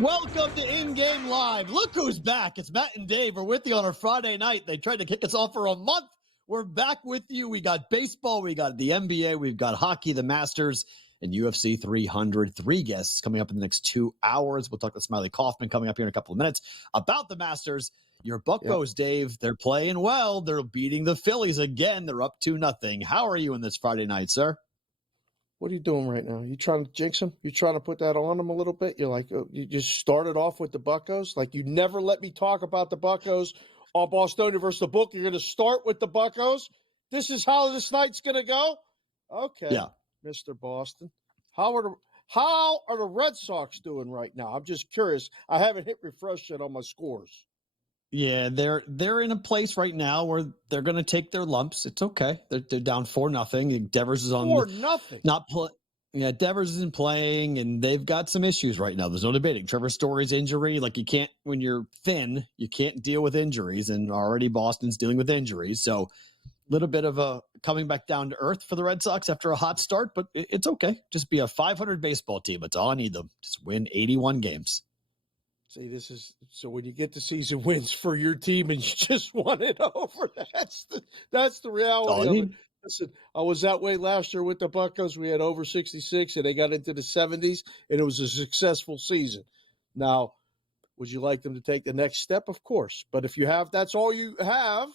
Welcome to InGame Live. Look who's back. It's Matt and Dave. We're with you on a Friday night. They tried to kick us off for a month. We're back with you. We got baseball. We got the NBA. We've got hockey, the Masters, and UFC 300. 3 guests coming up in the next 2 hours. We'll talk to Smiley Kaufman coming up here in a couple of minutes about the Masters. Your Buccos, Dave, they're playing well. They're beating the Phillies again. They're up 2-0. How are you in this Friday night, sir? What are you doing right now? You trying to jinx them? You trying to put that on them a little bit? You're like, you just started off with the Buccos. Like, you never let me talk about the Buccos on Boston versus the book. You're going to start with the Buccos. This is how this night's going to go. Okay, yeah. Mr. Boston. How are the Red Sox doing right now? I'm just curious. I haven't hit refresh yet on my scores. Yeah, they're in a place right now where they're going to take their lumps. It's okay. They're down 4-0. Devers is on 4-0. Not play. Yeah, Devers isn't playing, and they've got some issues right now. There's no debating. Trevor Story's injury, like, you can't, when you're thin, you can't deal with injuries, and already Boston's dealing with injuries. So, a little bit of a coming back down to earth for the Red Sox after a hot start, but it's okay. Just be a 500 baseball team. That's all I need them. Just win 81 games. See, this is so when you get the season wins for your team and you just won it over. That's the reality of it. Listen, I was that way last year with the Buccos. We had over 66, and they got into the 70s, and it was a successful season. Now, would you like them to take the next step? Of course. But if you have, that's all you have,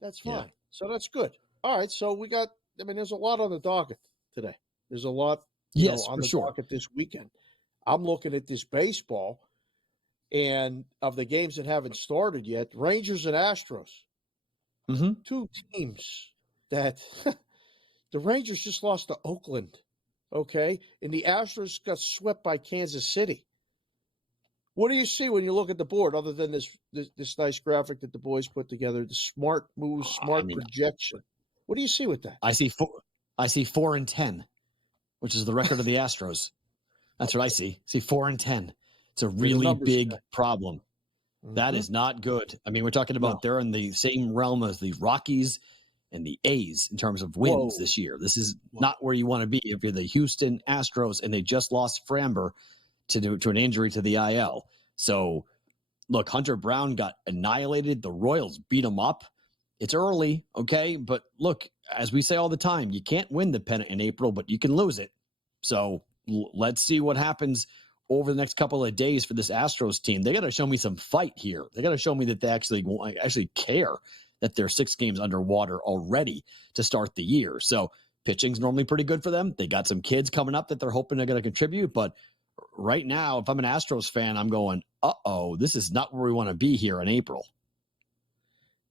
that's fine. Yeah. So that's good. All right. So we got, there's a lot on the docket today. There's a lot on the docket this weekend. I'm looking at this baseball. And of the games that haven't started yet, Rangers and Astros, 2 teams that the Rangers just lost to Oakland, okay? And the Astros got swept by Kansas City. What do you see when you look at the board other than this nice graphic that the boys put together, the smart moves, projection? What do you see with that? I see 4-10, which is the record of the Astros. That's what I see. I see 4-10. It's a really big problem. That is not good. We're talking about they're in the same realm as the Rockies and the A's in terms of wins this year. This is not where you want to be if you're the Houston Astros and they just lost Framber to an injury to the IL. So, look, Hunter Brown got annihilated. The Royals beat him up. It's early, okay? But look, as we say all the time, you can't win the pennant in April, but you can lose it. So let's see what happens over the next couple of days for this Astros team. They got to show me some fight here. They got to show me that they actually care that they're 6 games underwater already to start the year. So pitching's normally pretty good for them. They got some kids coming up that they're hoping they're going to contribute. But right now, if I'm an Astros fan, I'm going, this is not where we want to be here in April.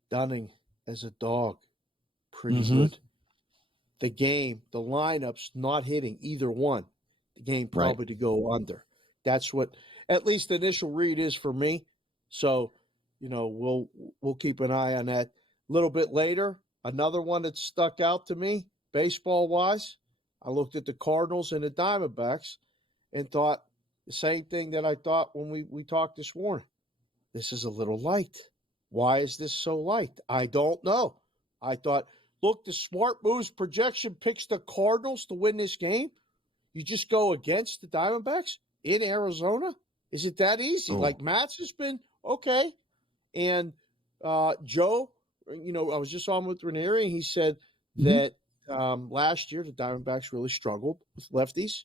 Dunning as a dog, pretty good. The lineups not hitting either one. The game probably to go under. That's what at least the initial read is for me. So, we'll keep an eye on that. A little bit later, another one that stuck out to me, baseball-wise, I looked at the Cardinals and the Diamondbacks and thought the same thing that I thought when we talked this morning. This is a little light. Why is this so light? I don't know. I thought, look, the smart moves projection picks the Cardinals to win this game. You just go against the Diamondbacks in Arizona? Is it that easy? Like, Matt's has been okay. And Joe, I was just on with Ranieri, and he said that last year the Diamondbacks really struggled with lefties.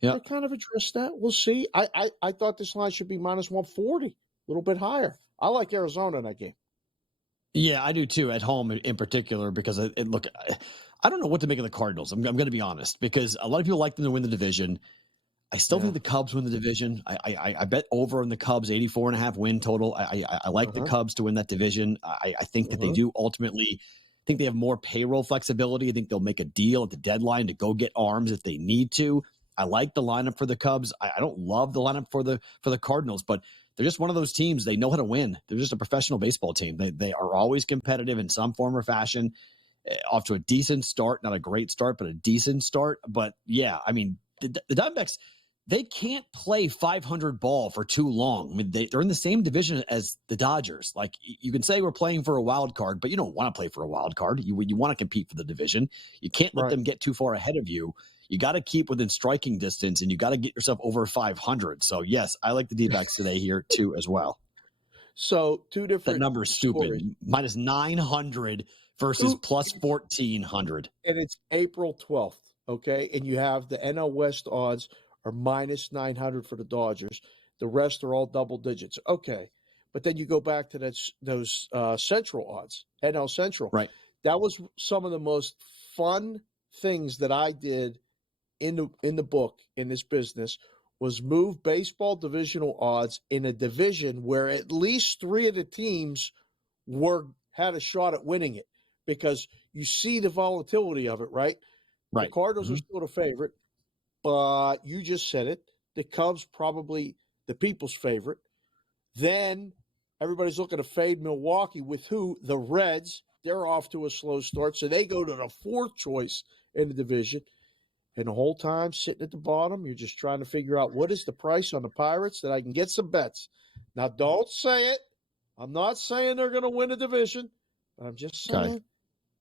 Yeah. I kind of addressed that. We'll see. I thought this line should be minus 140, a little bit higher. I like Arizona in that game. Yeah, I do too, at home in particular, because I don't know what to make of the Cardinals. I'm going to be honest, because a lot of people like them to win the division. I still think the Cubs win the division. I bet over on the Cubs, 84.5 win total. I like the Cubs to win that division. I think that they do ultimately. I think they have more payroll flexibility. I think they'll make a deal at the deadline to go get arms if they need to. I like the lineup for the Cubs. I don't love the lineup for the Cardinals, but they're just one of those teams. They know how to win. They're just a professional baseball team. They are always competitive in some form or fashion. Off to a decent start, not a great start, but a decent start. But yeah, the Diamondbacks. they can't play 500 ball for too long. I mean, they're in the same division as the Dodgers. Like, you can say we're playing for a wild card, but you don't want to play for a wild card. You want to compete for the division. You can't let them get too far ahead of you. You got to keep within striking distance, and you got to get yourself over 500. So, yes, I like the D-backs today here, too, as well. So, two different That number is stupid. stories. Minus 900 versus plus 1,400. And it's April 12th, okay? And you have the NL West odds are minus 900 for the Dodgers. The rest are all double digits. Okay. But then you go back to those Central odds, NL Central. Right. That was some of the most fun things that I did in the book, in this business, was move baseball divisional odds in a division where at least three of the teams had a shot at winning it, because you see the volatility of it, right? Right. The Cardinals are still the favorite, but you just said it. The Cubs probably the people's favorite. Then everybody's looking to fade Milwaukee with who? The Reds. They're off to a slow start, so they go to the fourth choice in the division. And the whole time sitting at the bottom, you're just trying to figure out what is the price on the Pirates that I can get some bets. Now, don't say it. I'm not saying they're going to win a division, but I'm just saying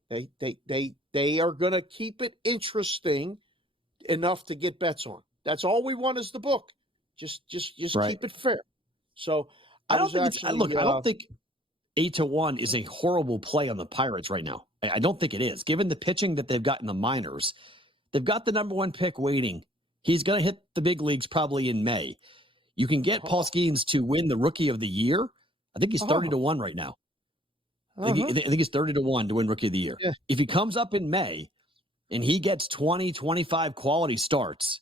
they are going to keep it interesting enough to get bets on. That's all we want is the book. Just keep it fair. So I don't think 8-1 is a horrible play on the Pirates right now. I don't think it is. Given the pitching that they've got in the minors, they've got the number one pick waiting. He's going to hit the big leagues probably in May. You can get Paul Skeens to win the Rookie of the Year. I think he's 30-1 right now. I think he's 30-1 to win Rookie of the Year. Yeah. If he comes up in May and he gets 20, 25 quality starts,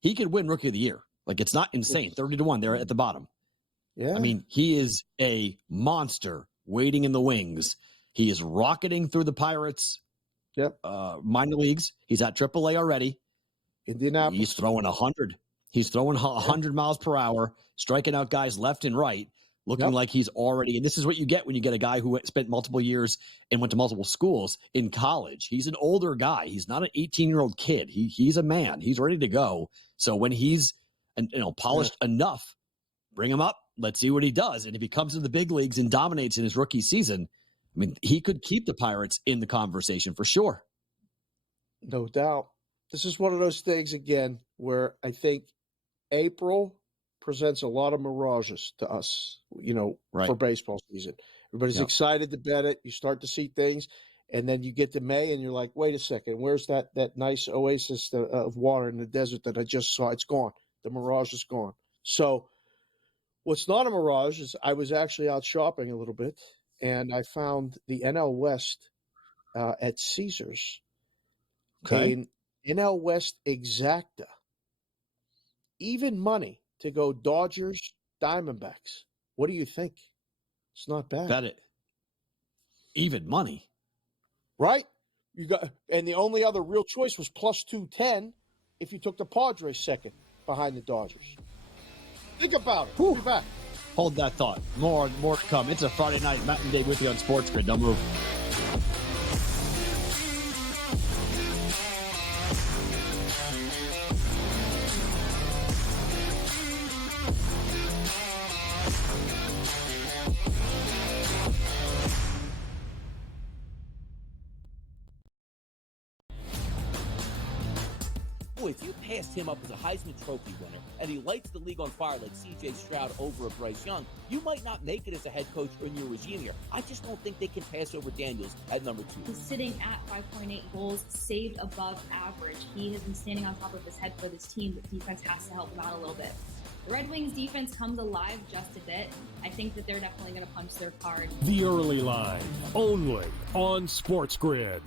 he could win Rookie of the Year. Like, it's not insane. 30-1 there at the bottom. Yeah. I mean, he is a monster waiting in the wings. He is rocketing through the Pirates minor leagues. He's at AAA already. Indianapolis. He's throwing 100. He's throwing 100 miles per hour, striking out guys left and right, looking like he's already – and this is what you get when you get a guy who spent multiple years and went to multiple schools in college. He's an older guy. He's not an 18-year-old kid. He's a man. He's ready to go. So when he's polished enough, bring him up. Let's see what he does. And if he comes to the big leagues and dominates in his rookie season, I mean, he could keep the Pirates in the conversation for sure. No doubt. This is one of those things, again, where I think April presents a lot of mirages to us, for baseball season. Everybody's excited to bet it. You start to see things, and then you get to May, and you're like, wait a second, where's that nice oasis of water in the desert that I just saw? It's gone. The mirage is gone. So what's not a mirage is I was actually out shopping a little bit, and I found the NL West at Caesars. Okay. An NL West exacta. Even money to go Dodgers, Diamondbacks. What do you think? It's not bad. Bet it. Even money. Right? And the only other real choice was plus 210 if you took the Padres second behind the Dodgers. Think about it. We'll be back. Hold that thought. More to come. It's a Friday night. Matt and Dave with you on SportsGrid. Don't move. If you passed him up as a Heisman Trophy winner and he lights the league on fire like C.J. Stroud over a Bryce Young, you might not make it as a head coach in your regime here. I just don't think they can pass over Daniels at number 2. He's sitting at 5.8 goals, saved above average. He has been standing on top of his head for this team, but defense has to help him out a little bit. The Red Wings defense comes alive just a bit. I think that they're definitely going to punch their card. The early line, only on SportsGrid.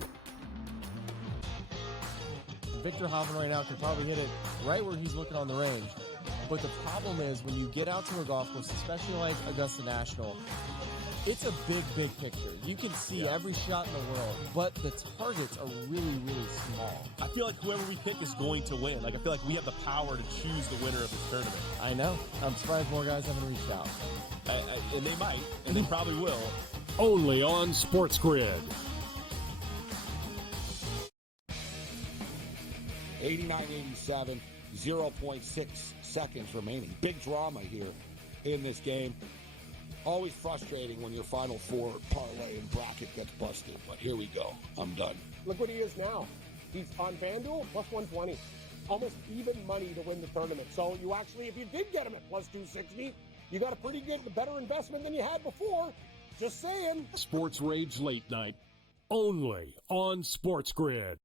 Victor Hovland right now can probably hit it right where he's looking on the range. But the problem is when you get out to a golf course, especially like Augusta National, it's a big picture. You can see every shot in the world, but the targets are really, really small. I feel like whoever we pick is going to win. Like, I feel like we have the power to choose the winner of this tournament. I know. I'm surprised more guys haven't reached out. And they might, and they probably will. Only on SportsGrid. 89-87. 0.6 seconds remaining. Big drama here in this game. Always frustrating when your Final Four parlay and bracket gets busted, but here we go. I'm done. Look what he is now. He's on FanDuel, plus 120. Almost even money to win the tournament. So you actually, if you did get him at plus 260, you got a pretty good, better investment than you had before. Just saying. Sports Rage Late Night, only on SportsGrid.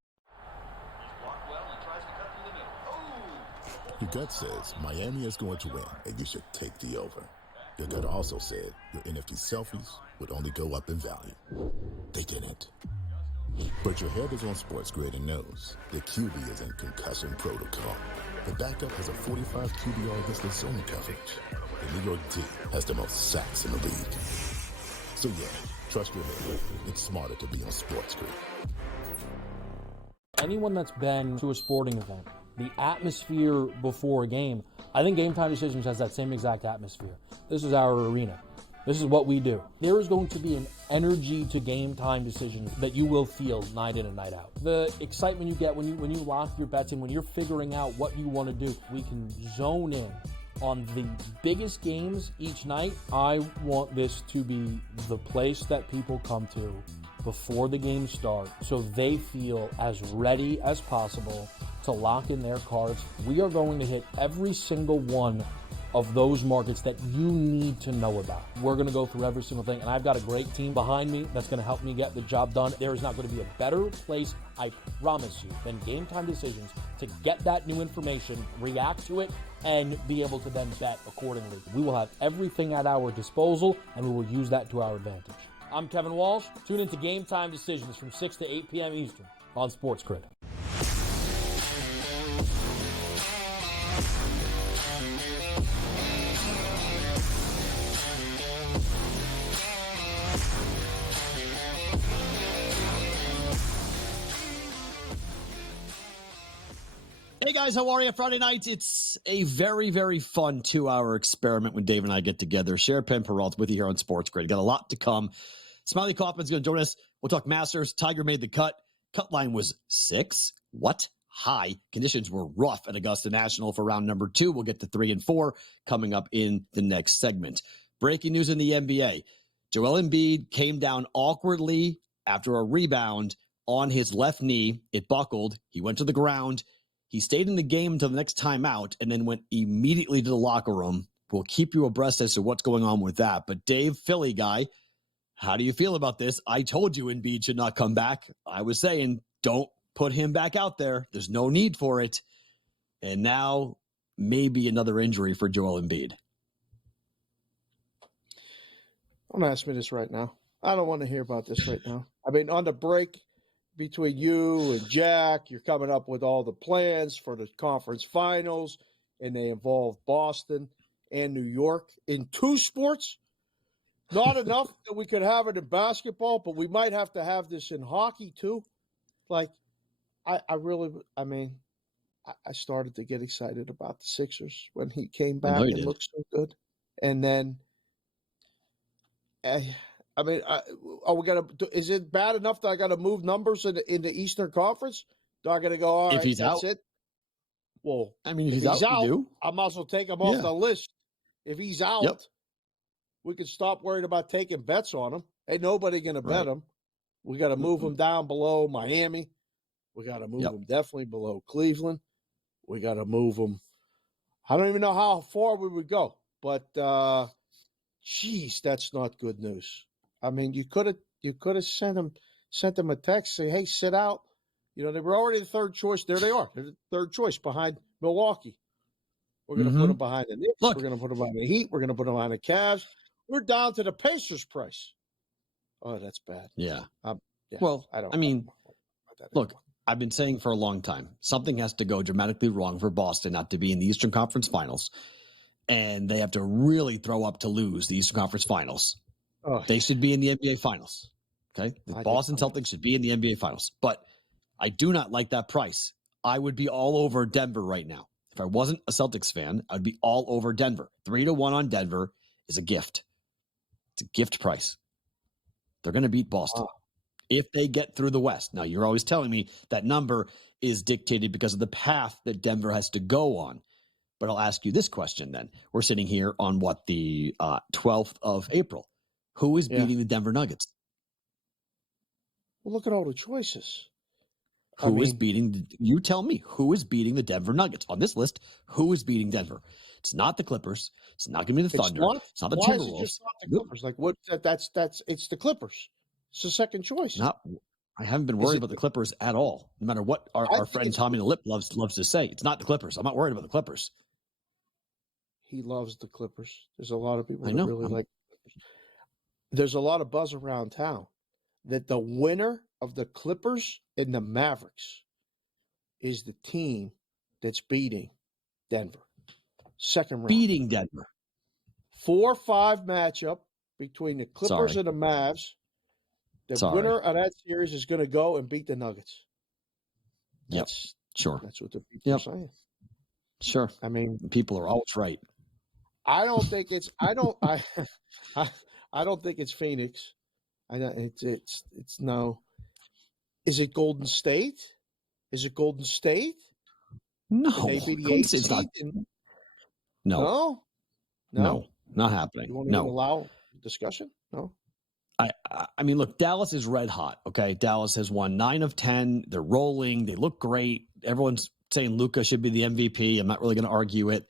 Your gut says Miami is going to win, and you should take the over. Your gut also said your NFT selfies would only go up in value. They didn't. But your head is on SportsGrid and knows the QB is in concussion protocol. The backup has a 45 QBR against the zone coverage. The New York D has the most sacks in the league. So yeah, trust your head. It's smarter to be on SportsGrid. Anyone that's been to a sporting event, the atmosphere before a game, I think Game Time Decisions has that same exact atmosphere. This is our arena. This is what we do. There is going to be an energy to Game Time Decisions that you will feel night in and night out. The excitement you get when you lock your bets in, when you're figuring out what you want to do, we can zone in on the biggest games each night. I want this to be the place that people come to before the games start so they feel as ready as possible to lock in their cards. We are going to hit every single one of those markets that you need to know about. We're going to go through every single thing, and I've got a great team behind me that's going to help me get the job done. There is not going to be a better place, I promise you, than Game Time Decisions to get that new information, react to it, and be able to then bet accordingly. We will have everything at our disposal, and we will use that to our advantage. I'm Kevin Walsh. Tune into Game Time Decisions from 6 to 8 p.m. Eastern on SportsGrid. Hey guys, how are you? Friday night, it's a very, very fun 2-hour experiment when Dave and I get together. Sharapan, Perrault with you here on SportsGrid. Got a lot to come. Smiley Kaufman's going to join us. We'll talk Masters. Tiger made the cut. Cut line was 6. What? High. Conditions were rough at Augusta National for round number 2. We'll get to 3 and 4 coming up in the next segment. Breaking news in the NBA. Joel Embiid came down awkwardly after a rebound on his left knee. It buckled. He went to the ground. He stayed in the game until the next timeout and then went immediately to the locker room. We'll keep you abreast as to what's going on with that. But Dave, Philly guy, how do you feel about this? I told you Embiid should not come back. I was saying, don't put him back out there. There's no need for it. And now maybe another injury for Joel Embiid. Don't ask me this right now. I don't want to hear about this right now. I mean, on the break between you and Jack, you're coming up with all the plans for the conference finals, and they involve Boston and New York in 2 sports. Not enough that we could have it in basketball, but we might have to have this in hockey too. Like, I started to get excited about the Sixers when he came back and looked so good. And then, are we is it bad enough that I got to move numbers in the Eastern Conference? Do I got to go, all right, if he's that's out, it? Well, I mean, if he's out, I might as well take him off the list. If he's out, we can stop worrying about taking bets on him. Ain't nobody going to bet him. We got to move him down below Miami. We got to move him definitely below Cleveland. We got to move him. I don't even know how far we would go, but geez, that's not good news. I mean, you could have sent them a text, say, hey, sit out. You know, they were already the third choice. There they are. They're the third choice behind Milwaukee. We're going to put them behind the Knicks. We're going to put them behind the Heat. We're going to put them behind the Cavs. We're down to the Pacers price. Oh, that's bad. Yeah. Well, look, I've been saying for a long time, something has to go dramatically wrong for Boston not to be in the Eastern Conference Finals. And they have to really throw up to lose the Eastern Conference Finals. They should be in the NBA Finals. Okay? The Boston Celtics should be in the NBA Finals. But I do not like that price. I would be all over Denver right now. If I wasn't a Celtics fan, I would be all over Denver. 3-1 on Denver is a gift. It's a gift price. They're going to beat Boston. if they get through the West. Now, you're always telling me that number is dictated because of the path that Denver has to go on. But I'll ask you this question then. We're sitting here on the 12th of April. Who is beating the Denver Nuggets? Well, look at all the choices. Who is beating? You tell me. Who is beating the Denver Nuggets on this list? Who is beating Denver? It's not the Clippers. It's not going to be the Thunder. It's not the Why Timberwolves. is it just not the Clippers? Like what? It's the Clippers. It's the second choice. I haven't been worried about the Clippers at all. No matter what our friend Tommy the Lip loves to say, it's not the Clippers. I'm not worried about the Clippers. He loves the Clippers. There's a lot of people I know. that really like the Clippers. There's a lot of buzz around town that the winner of the Clippers and the Mavericks is the team that's beating Denver. Second round. Beating Denver. 4-5 matchup between the Clippers and the Mavs. The winner of that series is going to go and beat the Nuggets. Sure. That's what the people are saying. Sure. I mean, people are always right. I don't think it's. I don't think it's Phoenix. It's no. Is it Golden State? Is it Golden State? No. They be the 8th seed. No, not happening. You won't even allow discussion? No. I mean, look, Dallas is red hot. Okay, Dallas has won 9 of 10. They're rolling. They look great. Everyone's saying Luka should be the MVP. I'm not really going to argue it,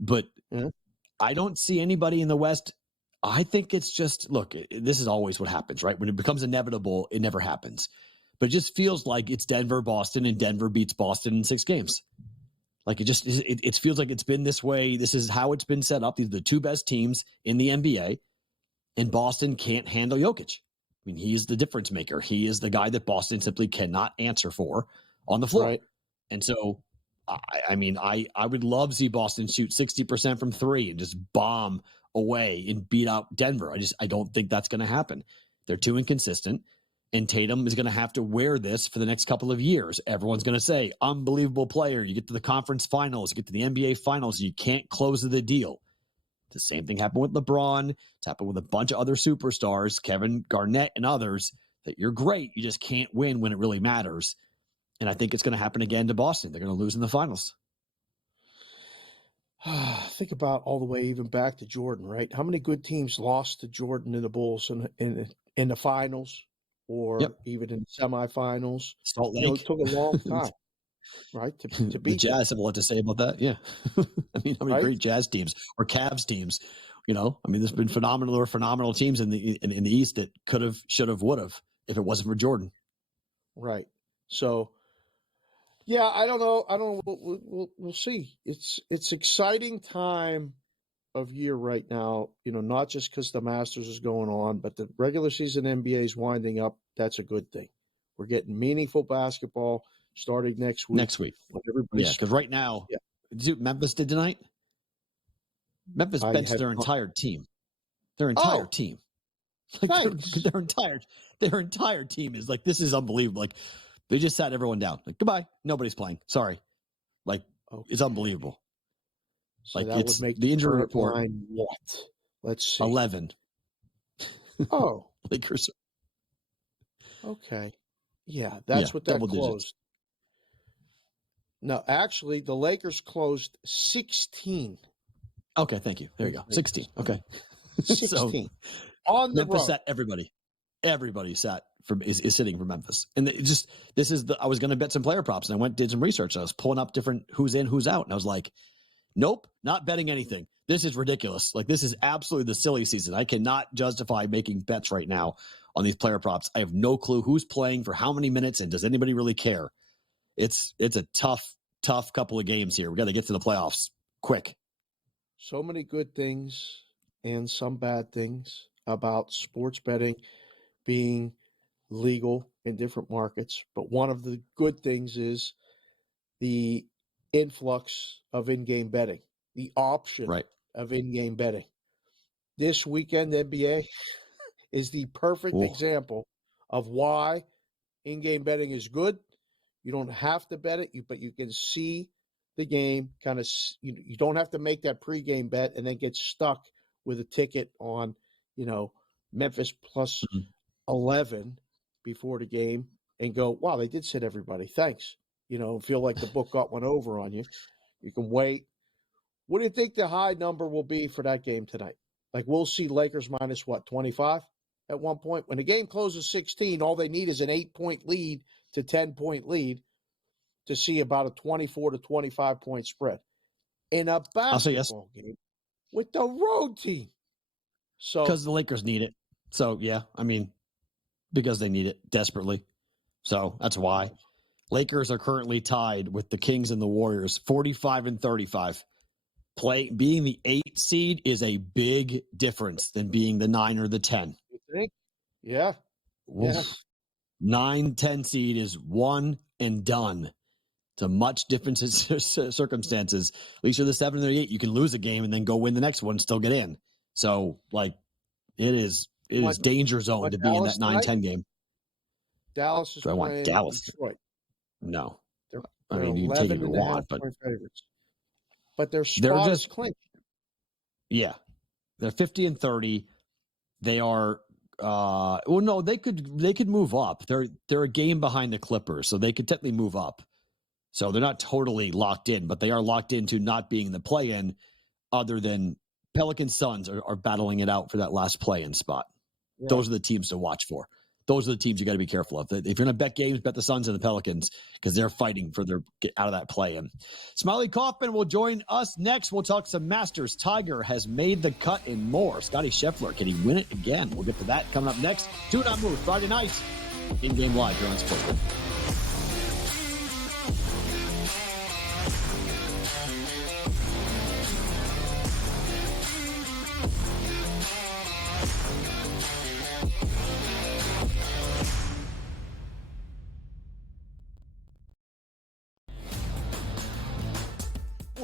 but I don't see anybody in the West. I think it's just, look, this is always what happens, right? When it becomes inevitable, it never happens. But it just feels like it's Denver, Boston, and Denver beats Boston in 6 games. Like it feels like it's been this way. This is how it's been set up. These are the 2 best teams in the NBA, and Boston can't handle Jokic. I mean, he's the difference maker. He is the guy that Boston simply cannot answer for on the floor. Right. And so, I would love to see Boston shoot 60% from 3 and just bomb away and beat out Denver. I don't think that's going to happen. They're too inconsistent, and Tatum is going to have to wear this for the next couple of years. Everyone's going to say, unbelievable player. You get to the conference finals, you get to the NBA finals, you can't close the deal. The same thing happened with LeBron. It's happened with a bunch of other superstars, Kevin Garnett and others, that you're great. You just can't win when it really matters. And I think it's going to happen again to Boston. They're going to lose in the finals. Think about all the way even back to Jordan, right? How many good teams lost to Jordan and the Bulls in the finals or even in the semifinals? Salt Lake. It took a long time, right, to beat the Jazz have a lot to say about that. Yeah. I mean, how many great Jazz teams or Cavs teams, there's been phenomenal teams in the East that could have, should have, would have if it wasn't for Jordan. Right. So, yeah, I don't know. We'll see. It's exciting time of year right now. Not just because the Masters is going on, but the regular season NBA is winding up. That's a good thing. We're getting meaningful basketball starting next week. Because right now, Memphis did tonight. Memphis benched their entire team. Their entire team. Like their entire team is like, this is unbelievable. Like, they just sat everyone down. Like, goodbye. Nobody's playing. Sorry. Like, it's unbelievable. So like, that it's would make the injury report. Line what? Let's see. 11. Oh. Lakers. Okay. Yeah, that's what that closed. Digits. No, actually, the Lakers closed 16. Okay, thank you. There you go. 16. Okay. 16. So, on the Memphis road. sat everybody. Everybody is sitting for Memphis. And I was going to bet some player props, and I did some research. I was pulling up different who's in, who's out. And I was like, nope, not betting anything. This is ridiculous. Like, this is absolutely the silly season. I cannot justify making bets right now on these player props. I have no clue who's playing for how many minutes, and does anybody really care? It's a tough couple of games here. We got to get to the playoffs quick. So many good things and some bad things about sports betting being legal in different markets. But one of the good things is the influx of in-game betting, the option of in-game betting. This weekend, NBA is the perfect example of why in-game betting is good. You don't have to bet it, but you can see the game kind of. You don't have to make that pregame bet and then get stuck with a ticket on, Memphis plus 11 before the game and go, wow, they did sit everybody. Thanks. Feel like the book got one over on you. You can wait. What do you think the high number will be for that game tonight? Like, we'll see Lakers minus 25 at one point? When the game closes 16, all they need is an 8-point lead to 10-point lead to see about a 24 to 25-point spread in a basketball game with the road team. So, because the Lakers need it. So, yeah, because they need it desperately. So that's why. Lakers are currently tied with the Kings and the Warriors, 45 and 35. Being the 8 seed is a big difference than being the 9 or the 10. You think? Yeah. Yeah. 9-10 seed is one and done. It's a much different circumstances. At least you're the 7 or the 8. You can lose a game and then go win the next one and still get in. So, it is danger zone to be in that 9-10 game. Dallas is playing Detroit. No. They're you can take it if you want, but favorites. But their spot is clinched. Yeah. They're 50 and 30. They are they could move up. They're a game behind the Clippers, so they could technically move up. So they're not totally locked in, but they are locked into not being in the play-in, other than Pelicans Suns are battling it out for that last play-in spot. Yeah. Those are the teams to watch for. Those are the teams you got to be careful of. If you're going to bet games, bet the Suns and the Pelicans, because they're fighting for get out of that play-in. Smiley Kaufman will join us next. We'll talk some Masters. Tiger has made the cut and more. Scotty Scheffler, can he win it again? We'll get to that coming up next. Do Not Move, Friday night, in-game live here on SportsGrid.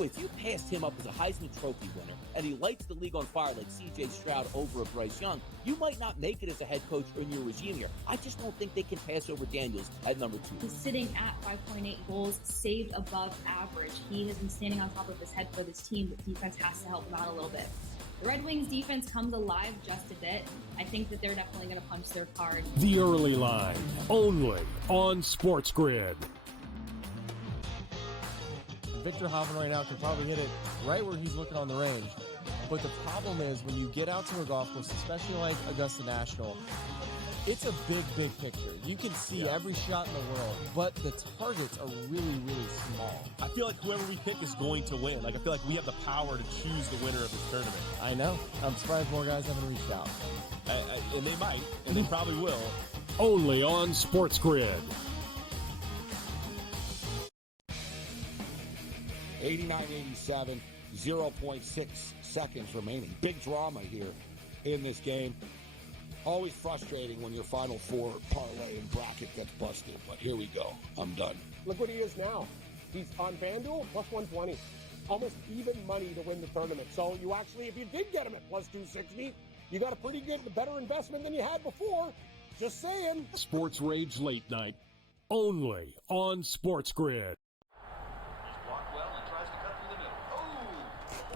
If you passed him up as a Heisman Trophy winner and he lights the league on fire like C.J. Stroud over a Bryce Young, you might not make it as a head coach or in your regime here. I just don't think they can pass over Daniels at number 2. He's sitting at 5.8 goals saved above average. He has been standing on top of his head for this team, but defense has to help him out a little bit. The Red Wings defense comes alive just a bit. I think that they're definitely going to punch their card. The early line, only on SportsGrid. Victor Hovland right now can probably hit it right where he's looking on the range. But the problem is when you get out to a golf course, especially like Augusta National, it's a big, big picture. You can see every shot in the world, but the targets are really, really small. I feel like whoever we pick is going to win. I feel like we have the power to choose the winner of this tournament. I know. I'm surprised more guys haven't reached out. And they might, and they probably will. Only on SportsGrid. 89-87, 0.6 seconds remaining. Big drama here in this game. Always frustrating when your Final Four parlay and bracket gets busted, but here we go. I'm done. Look what he is now. He's on FanDuel, plus 120. Almost even money to win the tournament. So you actually, if you did get him at plus 260, you got a pretty good, better investment than you had before. Just saying. Sports Rage Late Night, only on SportsGrid.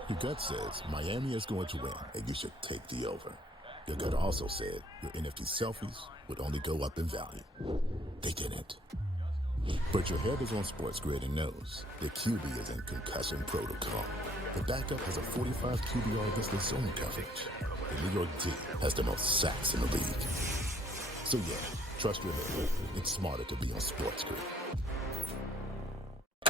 Your gut says Miami is going to win, and you should take the over. Your gut also said your NFT selfies would only go up in value. They didn't. But your head is on SportsGrid and knows the QB is in concussion protocol. The backup has a 45 QBR against the zone coverage. The New York D has the most sacks in the league. So yeah, trust your head. It's smarter to be on SportsGrid.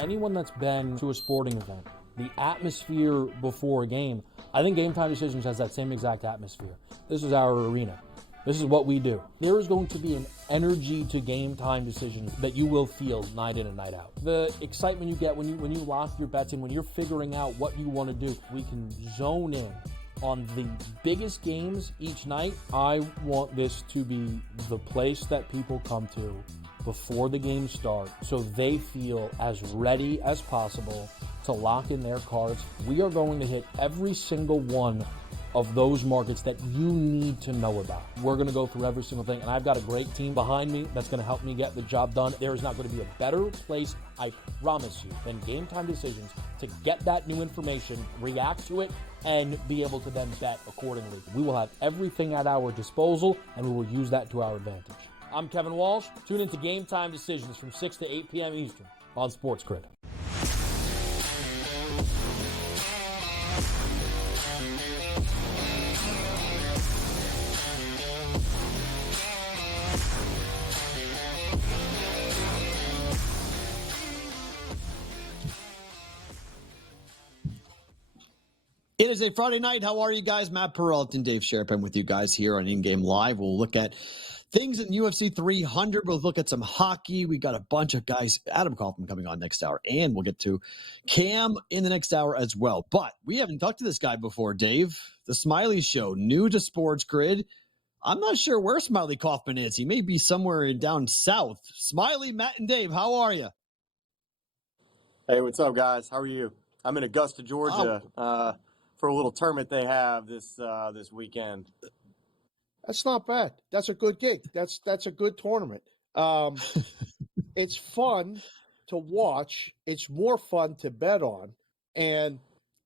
Anyone that's been to a sporting event, the atmosphere before a game, I think Game Time Decisions has that same exact atmosphere. This is our arena. This is what we do. There is going to be an energy to Game Time Decisions that you will feel night in and night out. The excitement you get when you lock your bets in, when you're figuring out what you want to do, we can zone in on the biggest games each night. I want this to be the place that people come to before the games start so they feel as ready as possible to lock in their cards. We are going to hit every single one of those markets that you need to know about. We're going to go through every single thing, and I've got a great team behind me that's going to help me get the job done. There is not going to be a better place, I promise you, than Game Time Decisions to get that new information, react to it, and be able to then bet accordingly. We will have everything at our disposal, and we will use that to our advantage. I'm Kevin Walsh. Tune into Game Time Decisions from 6 to 8 p.m. Eastern on SportsGrid. It is a Friday night. How are you guys? Matt Perrault and Dave Sharapan with you guys here on InGame Live. We'll look at things in UFC 300. We'll look at some hockey. We got a bunch of guys. Adam Kaufman coming on next hour, and we'll get to Cam in the next hour as well. But we haven't talked to this guy before, Dave. The Smiley Show, new to SportsGrid. I'm not sure where Smiley Kaufman is. He may be somewhere down south. Smiley, Matt, and Dave, how are you? Hey, what's up, guys? How are you? I'm in Augusta, Georgia, for a little tournament they have this weekend. That's not bad. That's a good gig. That's a good tournament. It's fun to watch. It's more fun to bet on. And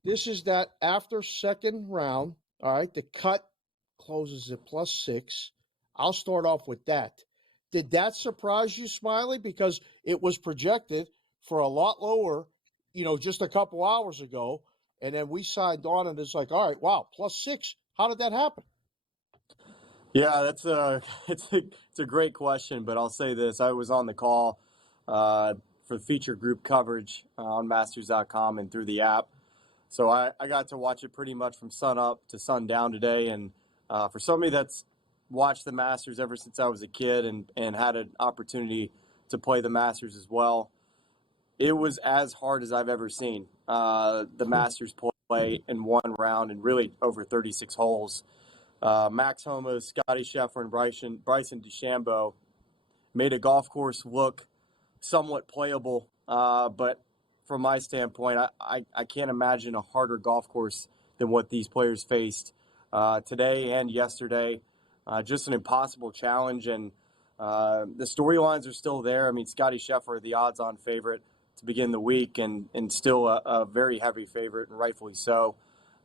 this is that after second round, all right, the cut closes at +6. I'll start off with that. Did that surprise you, Smiley? Because it was projected for a lot lower, just a couple hours ago. And then we signed on, and it's like, all right, wow, +6. How did that happen? Yeah, it's a great question, but I'll say this: I was on the call for the feature group coverage on Masters.com and through the app, so I got to watch it pretty much from sun up to sundown today. And for somebody that's watched the Masters ever since I was a kid and had an opportunity to play the Masters as well, it was as hard as I've ever seen the Masters play in one round and really over 36 holes. Max Homa, Scotty Scheffler, and Bryson DeChambeau made a golf course look somewhat playable, but from my standpoint, I can't imagine a harder golf course than what these players faced today and yesterday. Just an impossible challenge, and the storylines are still there. I mean, Scotty Scheffler, the odds-on favorite to begin the week, and still a very heavy favorite, and rightfully so.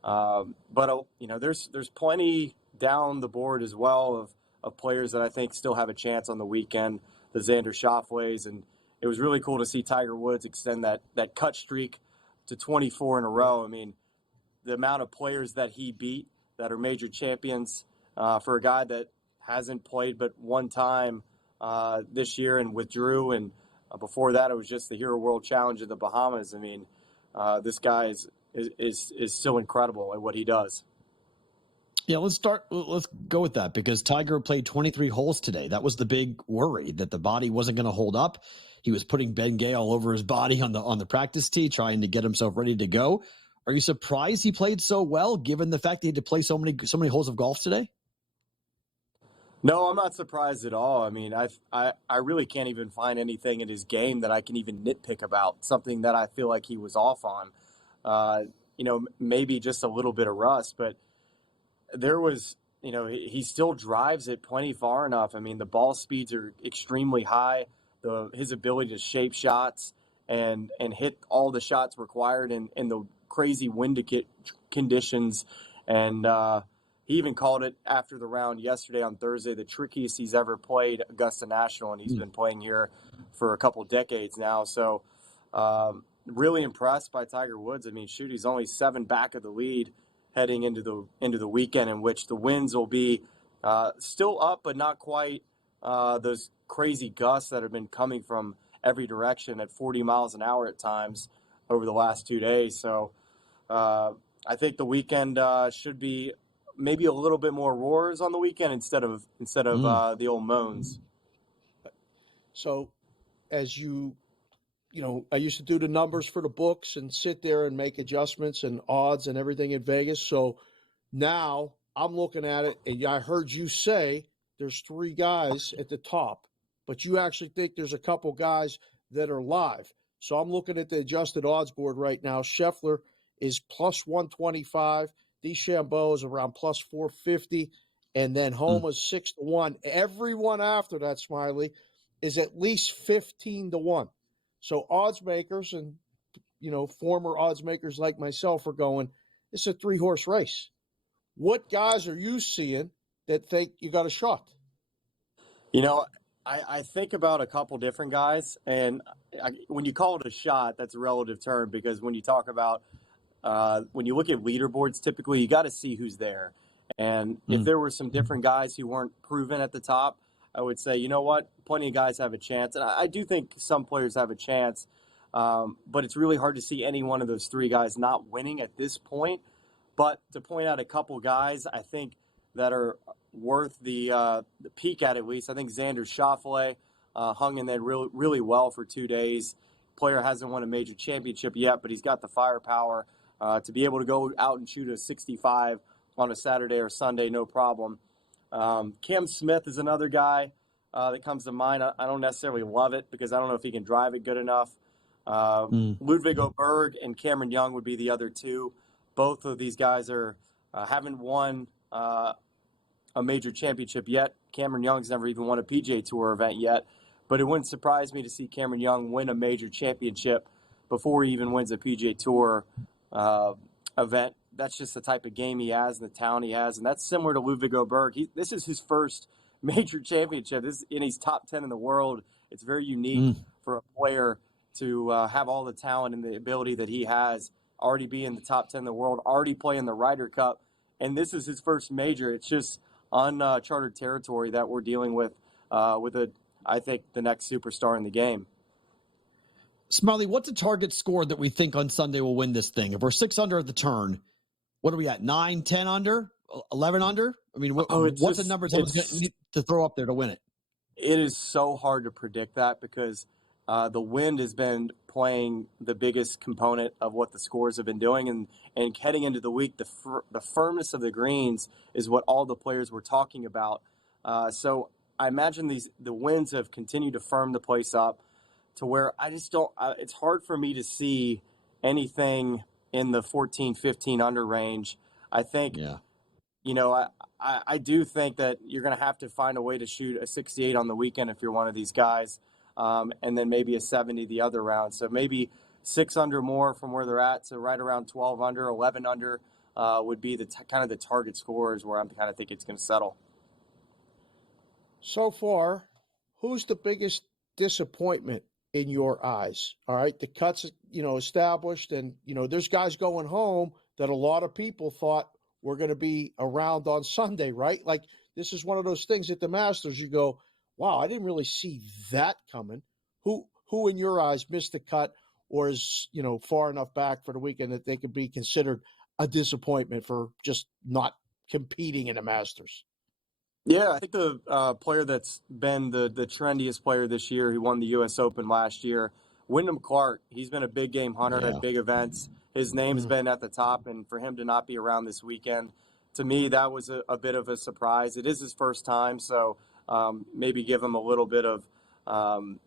But there's plenty down the board as well of players that I think still have a chance on the weekend, the Xander Schauffele's, and it was really cool to see Tiger Woods extend that cut streak to 24 in a row. I mean, the amount of players that he beat that are major champions for a guy that hasn't played but one time this year and withdrew, and before that it was just the Hero World Challenge in the Bahamas. I mean, this guy is still incredible at what he does. Yeah, let's go with that, because Tiger played 23 holes today. That was the big worry, that the body wasn't going to hold up. He was putting Ben Gay all over his body on the practice tee, trying to get himself ready to go. Are you surprised he played so well, given the fact that he had to play so many holes of golf today? No, I'm not surprised at all. I mean, I really can't even find anything in his game that I can even nitpick about, something that I feel like he was off on. Maybe just a little bit of rust, but there was, he still drives it plenty far enough. I mean, the ball speeds are extremely high. His ability to shape shots and hit all the shots required in the crazy wind conditions. And he even called it after the round yesterday on Thursday the trickiest he's ever played Augusta National, and he's been playing here for a couple decades now. So really impressed by Tiger Woods. I mean, shoot, he's only 7 back of the lead heading into the weekend, in which the winds will be still up, but not quite those crazy gusts that have been coming from every direction at 40 miles an hour at times over the last 2 days. So I think the weekend should be maybe a little bit more roars on the weekend instead of the old moans. So as I used to do the numbers for the books and sit there and make adjustments and odds and everything in Vegas. So now I'm looking at it, and I heard you say there's 3 guys at the top, but you actually think there's a couple guys that are live. So I'm looking at the adjusted odds board right now. Scheffler is +125. DeChambeau is around +450. And then Homa's 6-1. Everyone after that, Smiley, is at least 15-1. So odds makers and, former odds makers like myself are going, it's a 3-horse race. What guys are you seeing that think you got a shot? I think about a couple different guys, and when you call it a shot, that's a relative term because when you talk about when you look at leaderboards, typically you got to see who's there. And if there were some different guys who weren't proven at the top, I would say, you know what, plenty of guys have a chance. And I do think some players have a chance, but it's really hard to see any one of those three guys not winning at this point. But to point out a couple guys, I think that are worth the peek at least. I think Xander Schauffele hung in there really well for 2 days. Player hasn't won a major championship yet, but he's got the firepower to be able to go out and shoot a 65 on a Saturday or Sunday, no problem. Cam Smith is another guy that comes to mind. I don't necessarily love it because I don't know if he can drive it good enough. Ludwig Oberg and Cameron Young would be the other two. Both of these guys are haven't won a major championship yet. Cameron Young's never even won a PGA Tour event yet, but it wouldn't surprise me to see Cameron Young win a major championship before he even wins a PGA Tour event. That's just the type of game he has and the talent he has, and that's similar to Ludwig Oberg. This is his first major championship. And he's top 10 in the world. It's very unique for a player to have all the talent and the ability that he has, already be in the top 10 in the world, already play in the Ryder Cup, and this is his first major. It's just uncharted territory that we're dealing with I think, the next superstar in the game. Smiley, what's a target score that we think on Sunday will win this thing? If we're 6 under at the turn, what are we at? 9, 10 under, 11 under? I mean, what's a number someone's going to need to throw up there to win it? It is so hard to predict that because the wind has been playing the biggest component of what the scores have been doing. And heading into the week, the firmness of the greens is what all the players were talking about. So I imagine the winds have continued to firm the place up to where I just don't it's hard for me to see anything in the 14, 15 under range. I think, I do think that you're going to have to find a way to shoot a 68 on the weekend if you're one of these guys, and then maybe a 70 the other round. So maybe 6 under more from where they're at, so right around 12 under, 11 under would be the kind of the target scores where I'm kind of think it's going to settle. So far, who's the biggest disappointment in your eyes? All right, the cut's established, and there's guys going home that a lot of people thought were going to be around on Sunday, right? Like, this is one of those things at the Masters you go, wow, I didn't really see that coming. Who in your eyes missed the cut or is far enough back for the weekend that they could be considered a disappointment for just not competing in the Masters? Yeah, I think the player that's been the trendiest player this year, who won the U.S. Open last year, Wyndham Clark. He's been a big game hunter at big events. His name's been at the top, and for him to not be around this weekend, to me, that was a bit of a surprise. It is his first time, so maybe give him a little bit of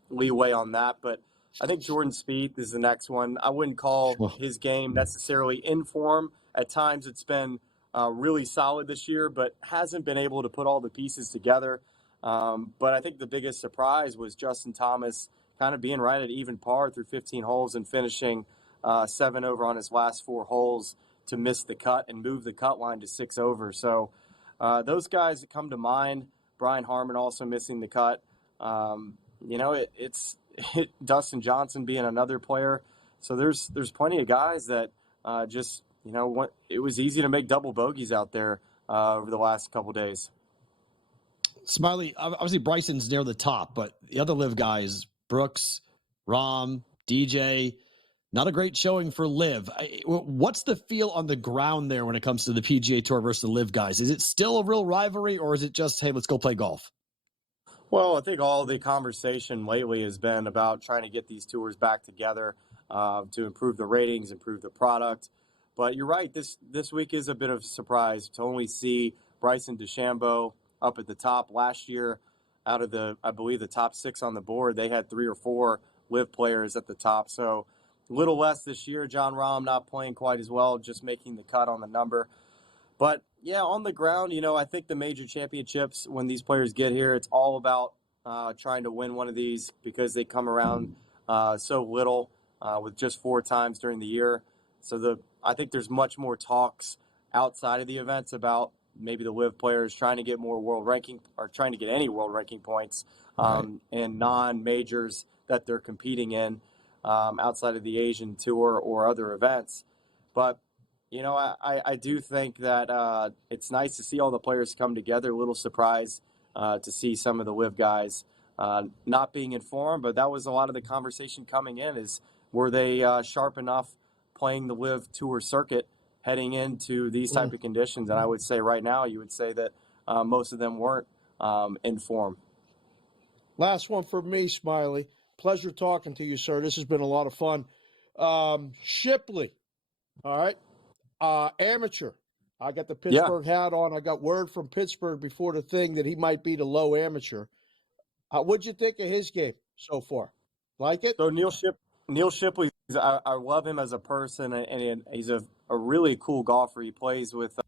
leeway on that. But I think Jordan Spieth is the next one. I wouldn't call his game necessarily in form. At times it's been really solid this year, but hasn't been able to put all the pieces together. But I think the biggest surprise was Justin Thomas kind of being right at even par through 15 holes and finishing 7 over on his last 4 holes to miss the cut and move the cut line to 6 over. So those guys that come to mind, Brian Harmon also missing the cut. It's Dustin Johnson being another player. So there's plenty of guys that it was easy to make double bogeys out there over the last couple days. Smiley, obviously Bryson's near the top, but the other live guys, Brooks, Rahm, DJ, not a great showing for live. What's the feel on the ground there when it comes to the PGA Tour versus the live guys? Is it still a real rivalry, or is it just, hey, let's go play golf? Well, I think all the conversation lately has been about trying to get these tours back together to improve the ratings, improve the product. But you're right, this week is a bit of a surprise to only see Bryson DeChambeau up at the top. Last year, out of I believe the top 6 on the board, they had 3 or 4 live players at the top. So a little less this year. Jon Rahm not playing quite as well, just making the cut on the number. But yeah, on the ground, I think the major championships, when these players get here, it's all about trying to win one of these because they come around so little with just 4 times during the year. So I think there's much more talks outside of the events about maybe the LIV players trying to get more world ranking or trying to get any world ranking points in non-majors that they're competing in outside of the Asian Tour or other events. But, you know, I do think that it's nice to see all the players come together. A little surprised to see some of the LIV guys not being informed, but that was a lot of the conversation coming in is, were they sharp enough playing the LIV Tour circuit heading into these type of conditions? And I would say right now, you would say that most of them weren't in form. Last one for me, Smiley. Pleasure talking to you, sir. This has been a lot of fun. Shipley, all right, amateur. I got the Pittsburgh hat on. I got word from Pittsburgh before the thing that he might be the low amateur. What'd you think of his game so far? Like it? So Neil Shipley, I love him as a person, and he's a really cool golfer. He plays with,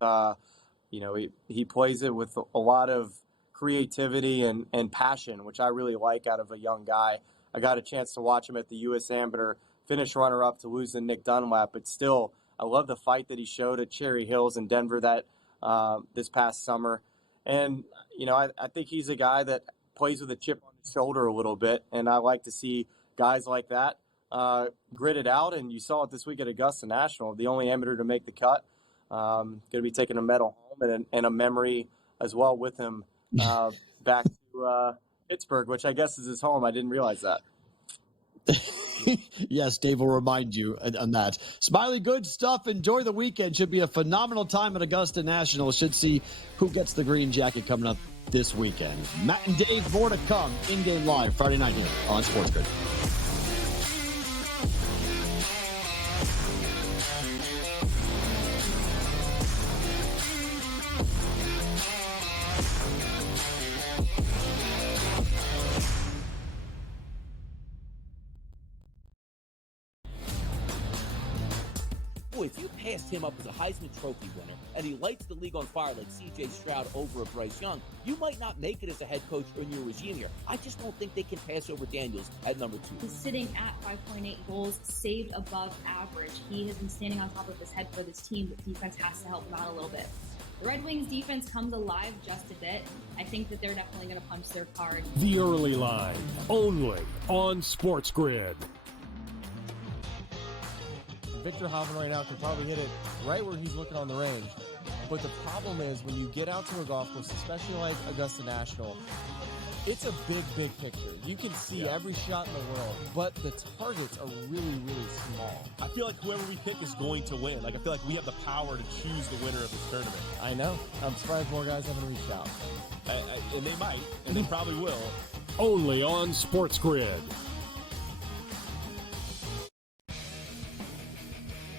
he plays it with a lot of creativity and passion, which I really like out of a young guy. I got a chance to watch him at the U.S. Amateur, finish runner-up to lose to Nick Dunlap, but still, I love the fight that he showed at Cherry Hills in Denver this past summer. And, you know, I think he's a guy that plays with a chip on his shoulder a little bit, and I like to see guys like that grit it out. And you saw it this week at Augusta National, the only amateur to make the cut. Going to be taking a medal home and a memory as well with him back to Pittsburgh, which I guess is his home. I didn't realize that. Yes, Dave will remind you on that. Smiley, good stuff. Enjoy the weekend. Should be a phenomenal time at Augusta National. Should see who gets the green jacket coming up this weekend. Matt and Dave, more to come. In-game live Friday night here on SportsGrid. If you passed him up as a Heisman Trophy winner and he lights the league on fire like C.J. Stroud over a Bryce Young, you might not make it as a head coach or in your regime here. I just don't think they can pass over Daniels at number 2. He's sitting at 5.8 goals, saved above average. He has been standing on top of his head for this team, but defense has to help him out a little bit. The Red Wings defense comes alive just a bit. I think that they're definitely going to punch their card. The early line, only on SportsGrid. Victor Hovland right now can probably hit it right where he's looking on the range. But the problem is when you get out to a golf course, especially like Augusta National, it's a big, big picture. You can see every shot in the world, but the targets are really, really small. I feel like whoever we pick is going to win. Like, I feel like we have the power to choose the winner of this tournament. I know. I'm surprised more guys haven't reached out. And they might, and they probably will. Only on SportsGrid.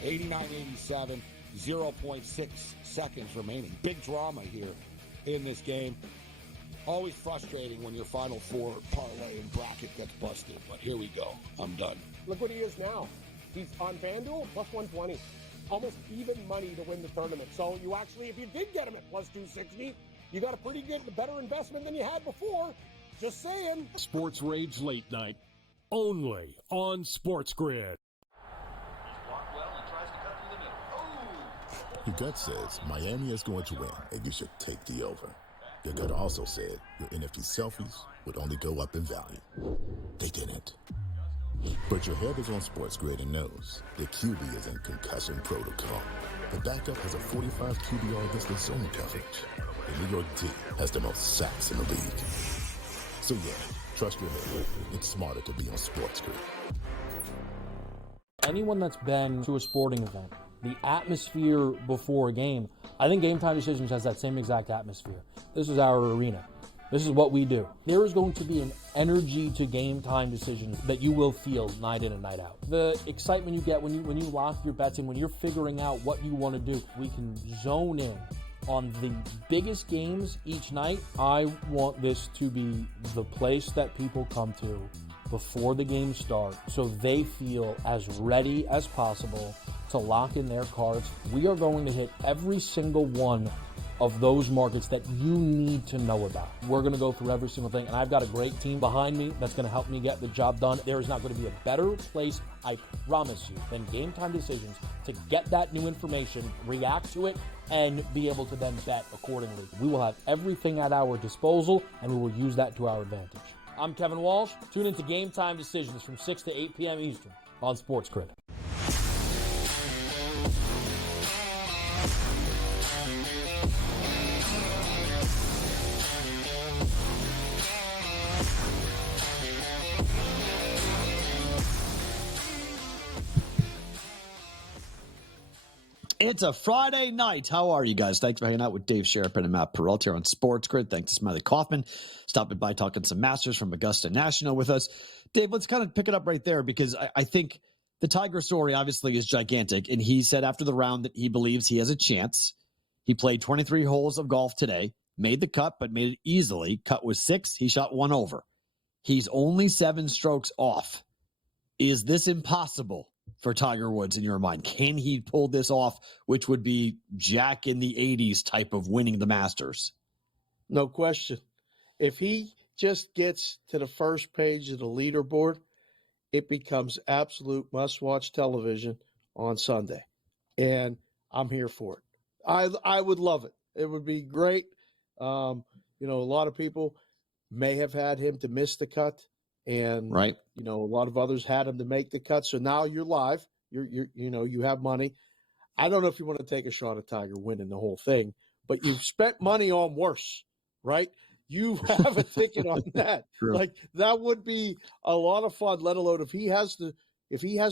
89-87, 0.6 seconds remaining. Big drama here in this game. Always frustrating when your Final Four parlay and bracket gets busted, but here we go. I'm done. Look what he is now. He's on FanDuel, plus 120. Almost even money to win the tournament. So you actually, if you did get him at plus 260, you got a pretty good, better investment than you had before. Just saying. Sports Rage Late Night, only on SportsGrid. Your gut says Miami is going to win, and you should take the over. Your gut also said your NFT selfies would only go up in value. They didn't. But your head is on SportsGrid and knows the QB is in concussion protocol. The backup has a 45 QBR against the zone coverage. The New York D has the most sacks in the league. So yeah, trust your head. It's smarter to be on SportsGrid. Anyone that's been to a sporting event, the atmosphere before a game, I think Game Time Decisions has that same exact atmosphere. This is our arena. This is what we do. There is going to be an energy to Game Time Decisions that you will feel night in and night out. The excitement you get when you lock your bets in, when you're figuring out what you want to do, we can zone in on the biggest games each night. I want this to be the place that people come to before the games start so they feel as ready as possible to lock in their cards. We are going to hit every single one of those markets that you need to know about. We're going to go through every single thing, and I've got a great team behind me that's going to help me get the job done. There is not going to be a better place, I promise you, than Game Time Decisions to get that new information, react to it, and be able to then bet accordingly. We will have everything at our disposal, and we will use that to our advantage. I'm Kevin Walsh. Tune into Game Time Decisions from 6 to 8 p.m. Eastern on SportsGrid. It's a Friday night. How are you guys? Thanks for hanging out with Dave Sharapan and Matt Perrault here on SportsGrid. Thanks to Smiley Kaufman stopping by talking some Masters from Augusta National with us. Dave, let's kind of pick it up right there because I think the Tiger story obviously is gigantic. And he said after the round that he believes he has a chance. He played 23 holes of golf today, made the cut, but made it easily. Cut was 6. He shot 1 over. He's only 7 strokes off. Is this impossible for Tiger Woods in your mind? Can he pull this off, which would be Jack in the 80s type of winning the Masters? No question. If he just gets to the first page of the leaderboard, it becomes absolute must-watch television on Sunday. And I'm here for it. I would love it. It would be great. A lot of people may have had him to miss the cut. And, right. A lot of others had him to make the cut. So now you're live. You have money. I don't know if you want to take a shot at Tiger winning the whole thing, but you've spent money on worse, right? You have a ticket on that. True. Like that would be a lot of fun, let alone if he has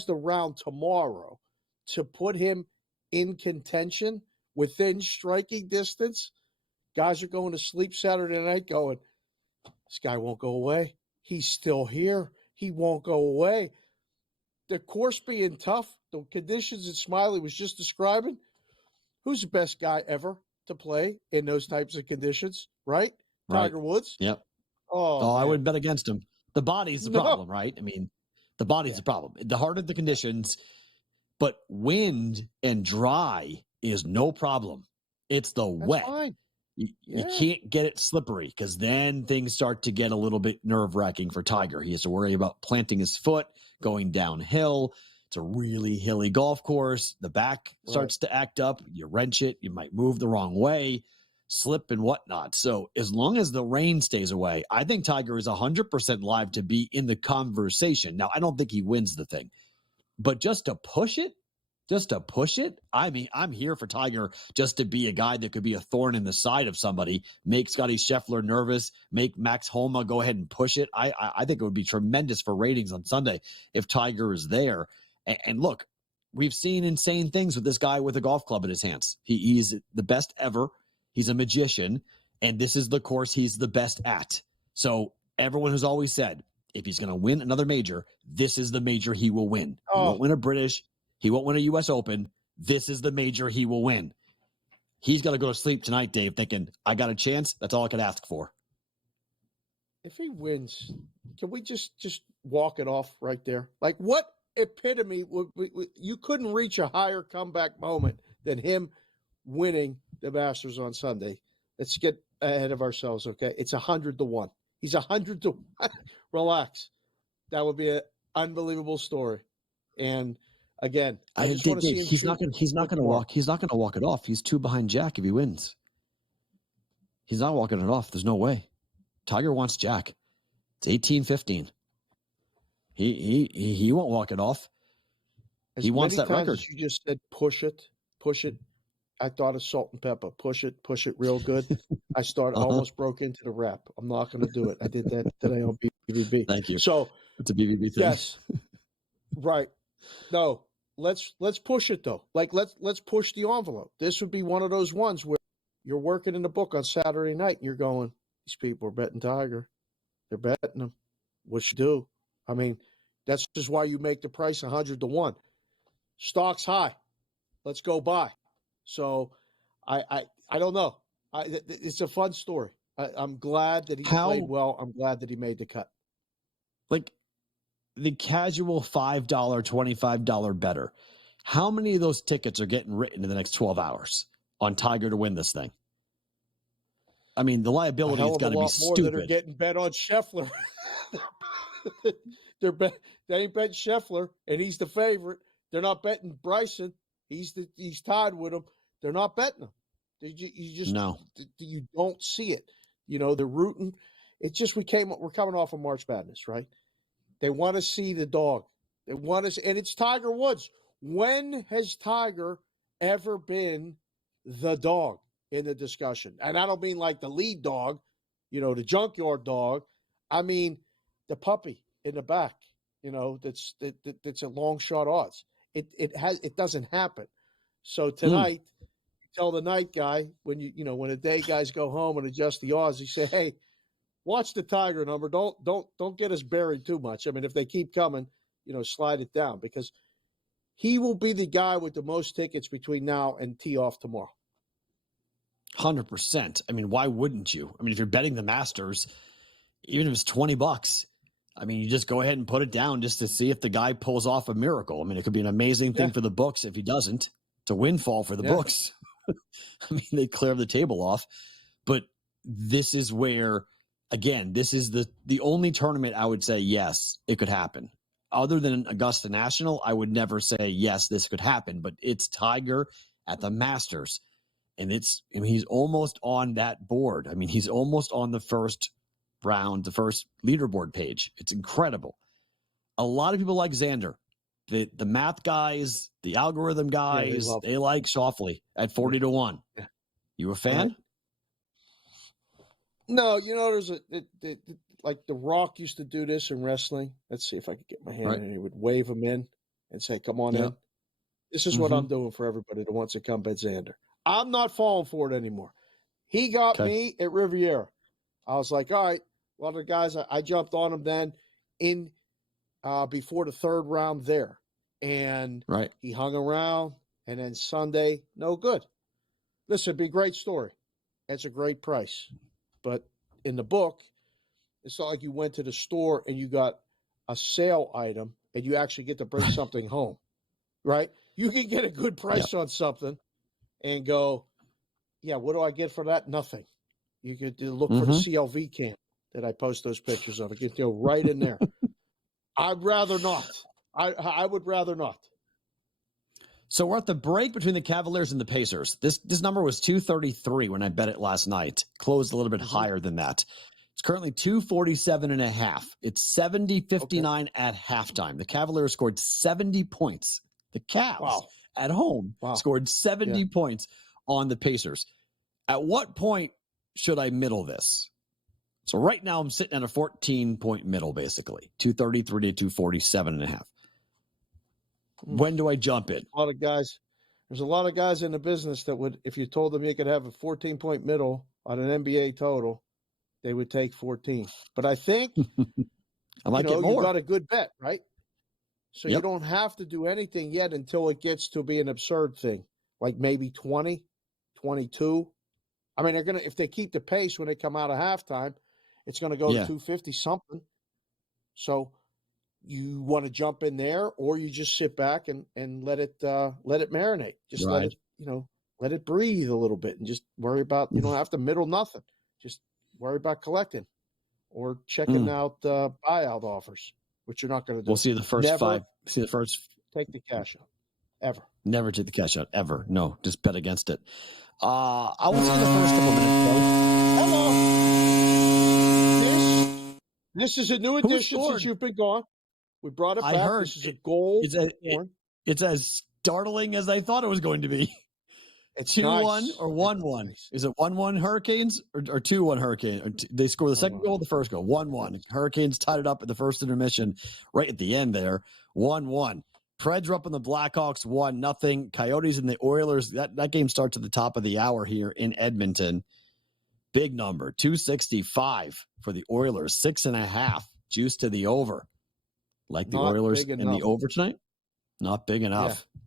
the round tomorrow to put him in contention within striking distance. Guys are going to sleep Saturday night going, this guy won't go away. He's still here. He won't go away. The course being tough, the conditions that Smiley was just describing, who's the best guy ever to play in those types of conditions, right? Tiger Woods? Yep. Oh, I wouldn't bet against him. The body's the problem, right? I mean, the body's the problem. The harder the conditions, but wind and dry is no problem. It's the wet. Fine. You can't get it slippery because then things start to get a little bit nerve-wracking for Tiger. He has to worry about planting his foot, going downhill. It's a really hilly golf course. The back starts to act up. You wrench it. You might move the wrong way, slip and whatnot. So as long as the rain stays away, I think Tiger is 100% live to be in the conversation. Now, I don't think he wins the thing. But just to push it, I mean, I'm here for Tiger just to be a guy that could be a thorn in the side of somebody, make Scotty Scheffler nervous, make Max Homa go ahead and push it. I think it would be tremendous for ratings on Sunday if Tiger is there. And look, we've seen insane things with this guy with a golf club in his hands. He's the best ever. He's a magician, and this is the course he's the best at. So everyone has always said, if he's going to win another major, this is the major he will win. He won't win a British. He won't win a U.S. Open. This is the major he will win. He's got to go to sleep tonight, Dave, thinking, I got a chance. That's all I could ask for. If he wins, can we just walk it off right there? Like what epitome you couldn't reach a higher comeback moment than him winning the Masters on Sunday. Let's get ahead of ourselves, okay? It's 100-1. He's 100-1. Relax. That would be an unbelievable story. And again, I just want to see him. He's not going to walk. He's not going to walk it off. He's 2 behind Jack if he wins. He's not walking it off. There's no way. Tiger wants Jack. It's 18-15. He won't walk it off. He wants that record. You just said push it. I thought of salt and pepper. Push it real good. I almost broke into the rap. I'm not going to do it. I did that today on BBB. Thank you. So it's a BBB thing. Yes. Right. No. Let's push it though. Like let's push the envelope. This would be one of those ones where you're working in the book on Saturday night and you're going, these people are betting Tiger. They're betting him. What you do? I mean, that's just why you make the price 100-1. Stock's high. Let's go buy. So I don't know. It's a fun story. I'm glad that he played well. I'm glad that he made the cut. Like the casual $5, $25 better. How many of those tickets are getting written in the next 12 hours on Tiger to win this thing? I mean, the liability has got to be more that are stupid. getting bet on Scheffler. They ain't betting Scheffler, and he's the favorite. They're not betting Bryson. He's tied with him. They're not betting him. You don't see it. They're rooting. It's just we're coming off of March Madness, right? They want to see the dog. They want to see, and it's Tiger Woods. When has Tiger ever been the dog in the discussion? And I don't mean like the lead dog, the junkyard dog. I mean the puppy in the back, that's a long shot odds. It doesn't happen. So tonight, tell the night guy when when the day guys go home and adjust the odds, you say, hey, watch the Tiger number. Don't get us buried too much. I mean, if they keep coming, slide it down, because he will be the guy with the most tickets between now and tee off tomorrow. 100%. I mean, why wouldn't you? I mean, if you're betting the Masters, even if it's $20, I mean, you just go ahead and put it down just to see if the guy pulls off a miracle. I mean, it could be an amazing thing for the books if he doesn't. It's a windfall for the books. I mean, they clear the table off. But this is where, again, this is the only tournament I would say, yes, it could happen. Other than Augusta National, I would never say, yes, this could happen. But it's Tiger at the Masters. And he's almost on that board. I mean, he's almost on the first round, the first leaderboard page. It's incredible. A lot of people like Xander. The math guys, the algorithm guys, they like Schauffele at 40-1. Yeah. You a fan? No, there's like The Rock used to do this in wrestling. Let's see if I could get my hand in. He would wave him in and say, come on in. This is what I'm doing for everybody that wants to come bet Xander. I'm not falling for it anymore. He got me at Riviera. I was like, all right, a lot of the guys, I jumped on him then in before the third round there. And he hung around, and then Sunday, no good. Listen, it'd be a great story. It's a great price. But in the book, it's not like you went to the store and you got a sale item and you actually get to bring something home, right? You can get a good price on something and go, yeah, what do I get for that? Nothing. You could look for the CLV can that I post those pictures of. It could go right in there. I'd rather not. I would rather not. So we're at the break between the Cavaliers and the Pacers. This number was 233 when I bet it last night. Closed a little bit higher than that. It's currently 247.5. It's 70-59 at halftime. The Cavaliers scored 70 points. The Cavs at home scored 70 points on the Pacers. At what point should I middle this? So right now I'm sitting at a 14-point middle, basically. 233 to 247.5. When do I jump in? There's a lot of guys in the business that would, if you told them you could have a 14-point middle on an NBA total, they would take 14. But I think I like it more. You got a good bet, right? So you don't have to do anything yet until it gets to be an absurd thing, like maybe 20, 22. I mean, if they keep the pace when they come out of halftime, it's going to go to 250 something. So you want to jump in there, or you just sit back and let it marinate. Just let it, let it breathe a little bit, and just worry about, you don't have to middle nothing. Just worry about collecting or checking out buyout offers, which you're not going to do. We'll see the first five. See the first. Take the cash out. Ever. Never take the cash out. Ever. No, just bet against it. I will see the first couple minutes, though. Hello. This is a new addition since you've been gone. We brought it back. I heard this is a goal. It's as startling as I thought it was going to be. It's 2-1 or 1-1. Nice. Is it 1-1 Hurricanes or 2-1 Hurricanes? They score the second goal, the first goal. 1-1. Hurricanes tied it up at the first intermission, right at the end there. 1-1. Preds are up on the Blackhawks 1-0. Coyotes and the Oilers. That game starts at the top of the hour here in Edmonton. Big number, 265 for the Oilers, 6.5. Juice to the over. Like the Oilers in the over tonight? Not big enough. Yeah.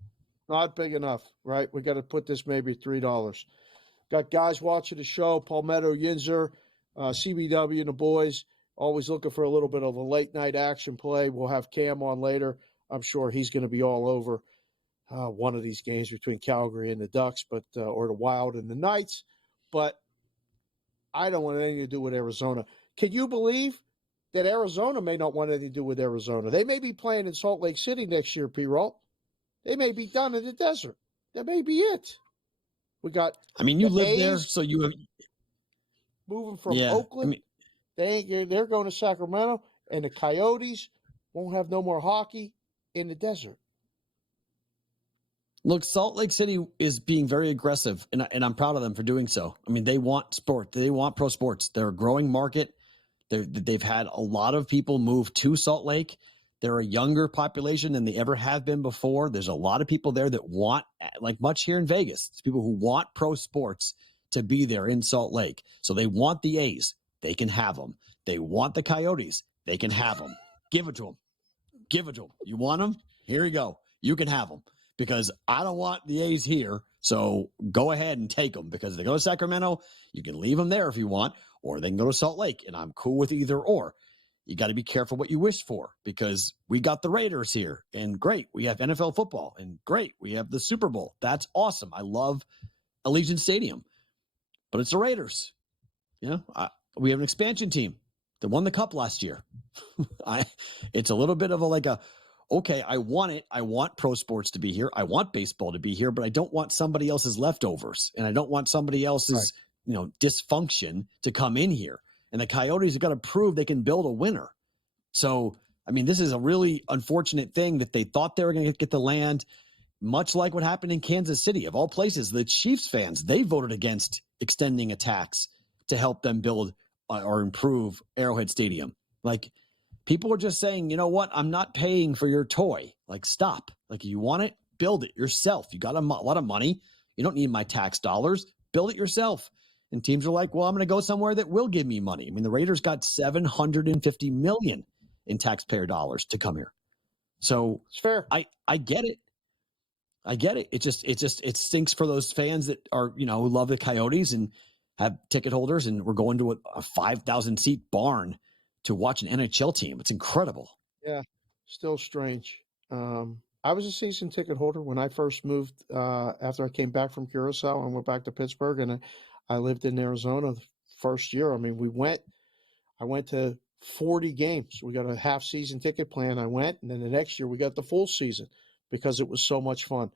Not big enough, right? We got to put this maybe $3. Got guys watching the show, Palmetto, Yinzer, CBW and the boys, always looking for a little bit of a late night action play. We'll have Cam on later. I'm sure he's going to be all over one of these games between Calgary and the Ducks, or the Wild and the Knights. But I don't want anything to do with Arizona. Can you believe that Arizona may not want anything to do with Arizona? They may be playing in Salt Lake City next year, Perrault. They may be done in the desert. That may be it. We got. I mean, you live A's there, so you have moving from Oakland. They're going to Sacramento, and the Coyotes won't have no more hockey in the desert. Look, Salt Lake City is being very aggressive, and I'm proud of them for doing so. I mean, they want sport. They want pro sports. They're a growing market. They've had a lot of people move to Salt Lake. They're a younger population than they ever have been before. There's a lot of people there that want, like much here in Vegas, it's people who want pro sports to be there in Salt Lake. So they want the A's. They can have them. They want the Coyotes. They can have them. Give it to them. Give it to them. You want them? Here you go. You can have them. Because I don't want the A's here, so go ahead and take them. Because if they go to Sacramento, you can leave them there if you want, or they can go to Salt Lake, and I'm cool with either or. You got to be careful what you wish for, because we got the Raiders here, and great, we have NFL football, and great, we have the Super Bowl. That's awesome. I love Allegiant Stadium, but it's the Raiders. You know, we have an expansion team that won the Cup last year. It's a little bit of okay, I want it. I want pro sports to be here. I want baseball to be here, but I don't want somebody else's leftovers, and I don't want somebody else's, dysfunction to come in here. And the Coyotes have got to prove they can build a winner. So, I mean, this is a really unfortunate thing that they thought they were going to get the land, much like what happened in Kansas City. Of all places, the Chiefs fans, they voted against extending a tax to help them build or improve Arrowhead Stadium. Like, people are just saying, you know what? I'm not paying for your toy. Like, stop. Like, you want it? Build it yourself. You got a lot of money. You don't need my tax dollars. Build it yourself. And teams are like, well, I'm going to go somewhere that will give me money. I mean, the Raiders got $750 million in taxpayer dollars to come here. So it's fair. I get it. I get it. It stinks for those fans that are, who love the Coyotes and have ticket holders, and we're going to a 5,000 seat barn to watch an NHL team. It's incredible. Yeah, still strange. I was a season ticket holder when I first moved after I came back from Curacao and went back to Pittsburgh, and I lived in Arizona the first year. I mean, I went to 40 games. We got a half season ticket plan. I went, and then the next year we got the full season because it was so much fun.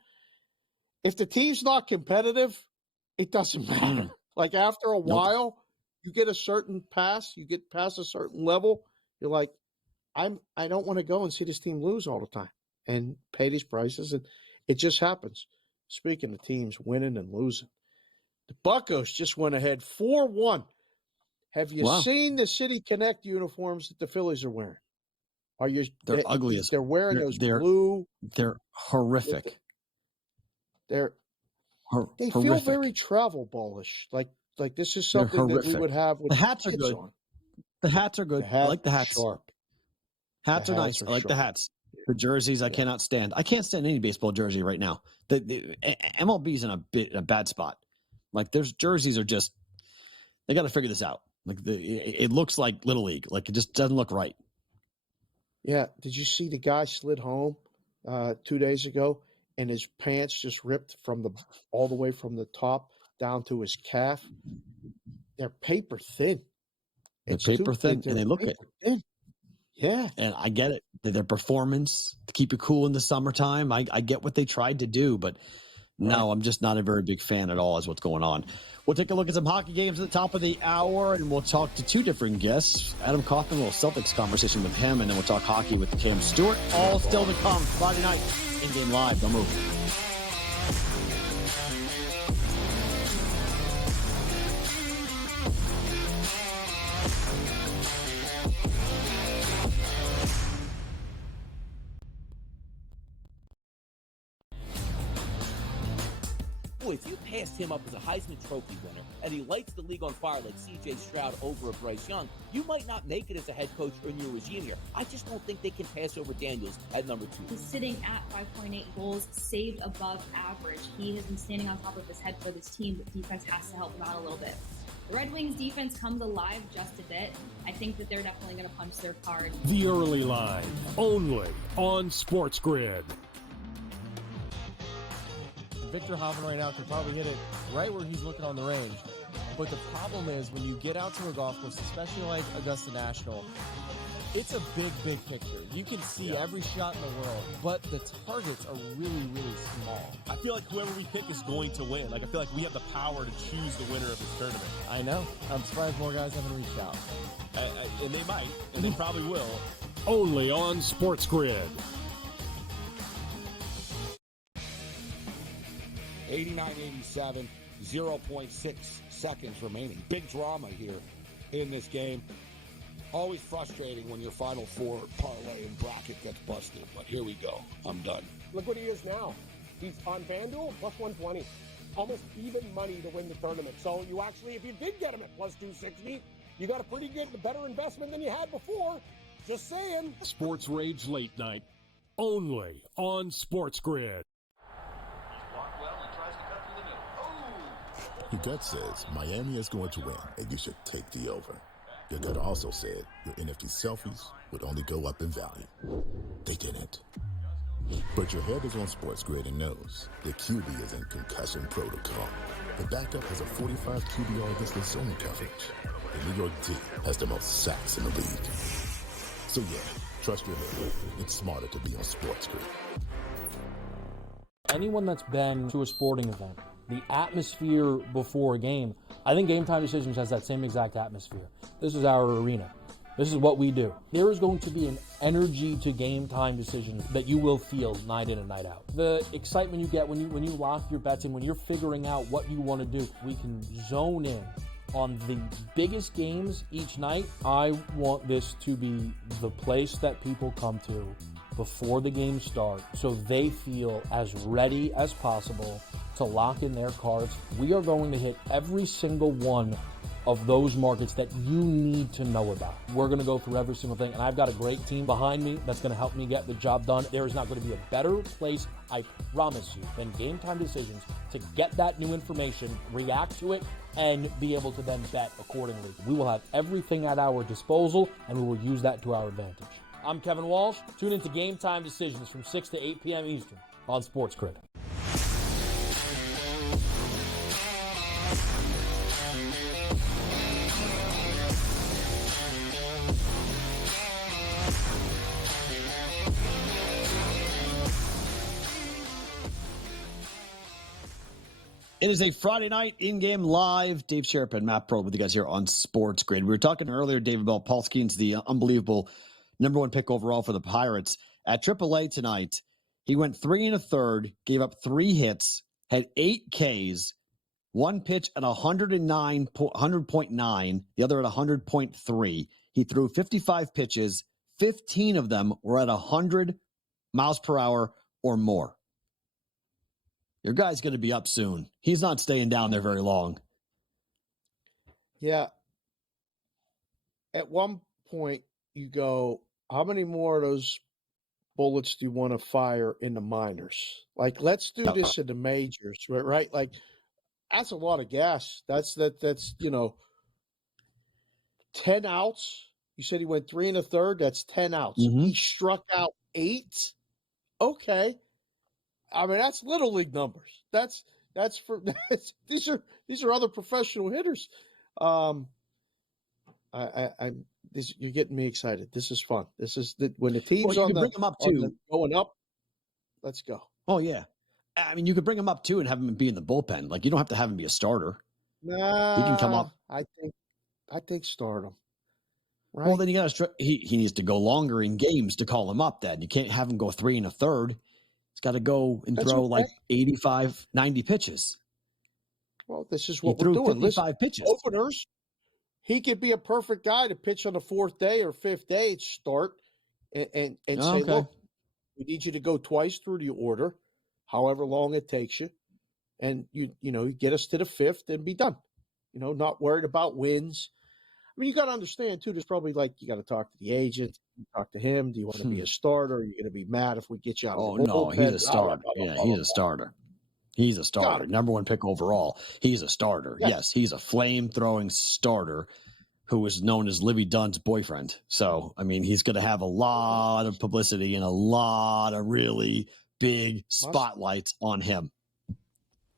If the team's not competitive, it doesn't matter. Like, after a while, you get a certain pass, you get past a certain level, you're like, I don't want to go and see this team lose all the time and pay these prices. And it just happens. Speaking of teams winning and losing, the Buccos just went ahead 4-1. Have you seen the City Connect uniforms that the Phillies are wearing? They're ugly as they're wearing those blue. They're horrific. They feel very travel ballish. Like this is something that we would have with the hats kids are good. on. The hats are good. I like the hats. Sharp. Hats are nice. I like the hats. The jerseys, I cannot stand. I can't stand any baseball jersey right now. The MLB's in a bad spot. Like, there's jerseys are just, they got to figure this out. Like, it looks like Little League. Like, it just doesn't look right. Yeah. Did you see the guy slid home 2 days ago and his pants just ripped all the way from the top down to his calf? They're paper thin. They're paper thin, and they look it. Thin. Yeah. And I get it. Their performance to keep you cool in the summertime. I get what they tried to do, but no, I'm just not a very big fan at all is what's going on. We'll take a look at some hockey games at the top of the hour, and we'll talk to two different guests. Adam Kaufman, a little Celtics conversation with him, and then we'll talk hockey with Cam Stewart. All still to come Friday night. InGame Live. Don't move. If you passed him up as a Heisman Trophy winner and he lights the league on fire like C.J. Stroud over a Bryce Young, you might not make it as a head coach or in your regime here. I just don't think they can pass over Daniels at number 2. He's sitting at 5.8 goals saved above average. He has been standing on top of his head for this team, but defense has to help him out a little bit. The Red Wings defense comes alive just a bit. I think that they're definitely going to punch their card. The early line, only on SportsGrid. Victor Hovland right now can probably hit it right where he's looking on the range. But the problem is when you get out to a golf course, especially like Augusta National, it's a big, big picture. You can see every shot in the world, but the targets are really, really small. I feel like whoever we pick is going to win. Like, I feel like we have the power to choose the winner of this tournament. I know. I'm surprised more guys haven't reached out. And they might, and they probably will. Only on SportsGrid. 89-87, 0.6 seconds remaining. Big drama here in this game. Always frustrating when your Final Four parlay and bracket gets busted, but here we go. I'm done. Look what he is now. He's on FanDuel, plus 120. Almost even money to win the tournament. So you actually, if you did get him at plus 260, you got a pretty good, better investment than you had before. Just saying. Sports Rage Late Night. Only on SportsGrid. Your gut says Miami is going to win, and you should take the over. Your gut also said your NFT selfies would only go up in value. They didn't. But your head is on SportsGrid and knows the QB is in concussion protocol. The backup has a 45 QBR against the zone coverage. The New York D has the most sacks in the league. So yeah, trust your head. It's smarter to be on SportsGrid. Anyone that's been to a sporting event, the atmosphere before a game, I think Game Time Decisions has that same exact atmosphere. This is our arena. This is what we do. There is going to be an energy to Game Time Decisions that you will feel night in and night out. The excitement you get when you lock your bets in, when you're figuring out what you want to do, we can zone in on the biggest games each night. I want this to be the place that people come to before the games start so they feel as ready as possible to lock in their cards. We are going to hit every single one of those markets that you need to know about. We're going to go through every single thing, and I've got a great team behind me that's going to help me get the job done. There is not going to be a better place, I promise you, than Game Time Decisions to get that new information, react to it, and be able to then bet accordingly. We will have everything at our disposal, and we will use that to our advantage. I'm Kevin Walsh. Tune into Game Time Decisions from 6 to 8 p.m. Eastern on SportsGrid. It is a Friday night in-game live. Dave Sharapan, Matt Perrault with you guys here on SportsGrid. We were talking earlier, David, about Paul Skeens, the unbelievable number one pick overall for the Pirates. At AAA tonight, he went 3 1/3, gave up 3 hits, had 8 Ks, one pitch at 100.9, the other at 100.3. He threw 55 pitches. 15 of them were at 100 miles per hour or more. Your guy's going to be up soon. He's not staying down there very long. Yeah. At one point, you go, how many more of those bullets do you want to fire in the minors? Like, let's do this in the majors, right? Like, that's a lot of gas. That's 10 outs. You said he went 3 1/3. That's 10 outs. Mm-hmm. He struck out 8. Okay. I mean, that's little league numbers. These are other professional hitters. You're getting me excited. This is fun. This is when the team's bring him up too. Going up. Let's go. Oh yeah, I mean, you could bring him up too and have him be in the bullpen. Like, you don't have to have him be a starter. Nah, he can come up. I think start him. Right? Well, then you got to. He needs to go longer in games to call him up. Then you can't have him go 3 1/3. He's got to go and throw like 85, 90 pitches. Well, this is what we're doing. 55 pitches. Openers, he could be a perfect guy to pitch on the 4th day or 5th day, start and say, look, we need you to go twice through the order, however long it takes you. And, you get us to the 5th and be done. Not worried about wins. I mean, you got to understand, too, there's probably you got to talk to the agent, talk to him. Do you want to be a starter? Are you going to be mad if we get you out of the bullpen? He's a starter. He's a starter. He's a starter. Number one pick overall. He's a starter. Yes, he's a flame-throwing starter who is known as Livy Dunn's boyfriend. So, I mean, he's going to have a lot of publicity and a lot of really big spotlights on him.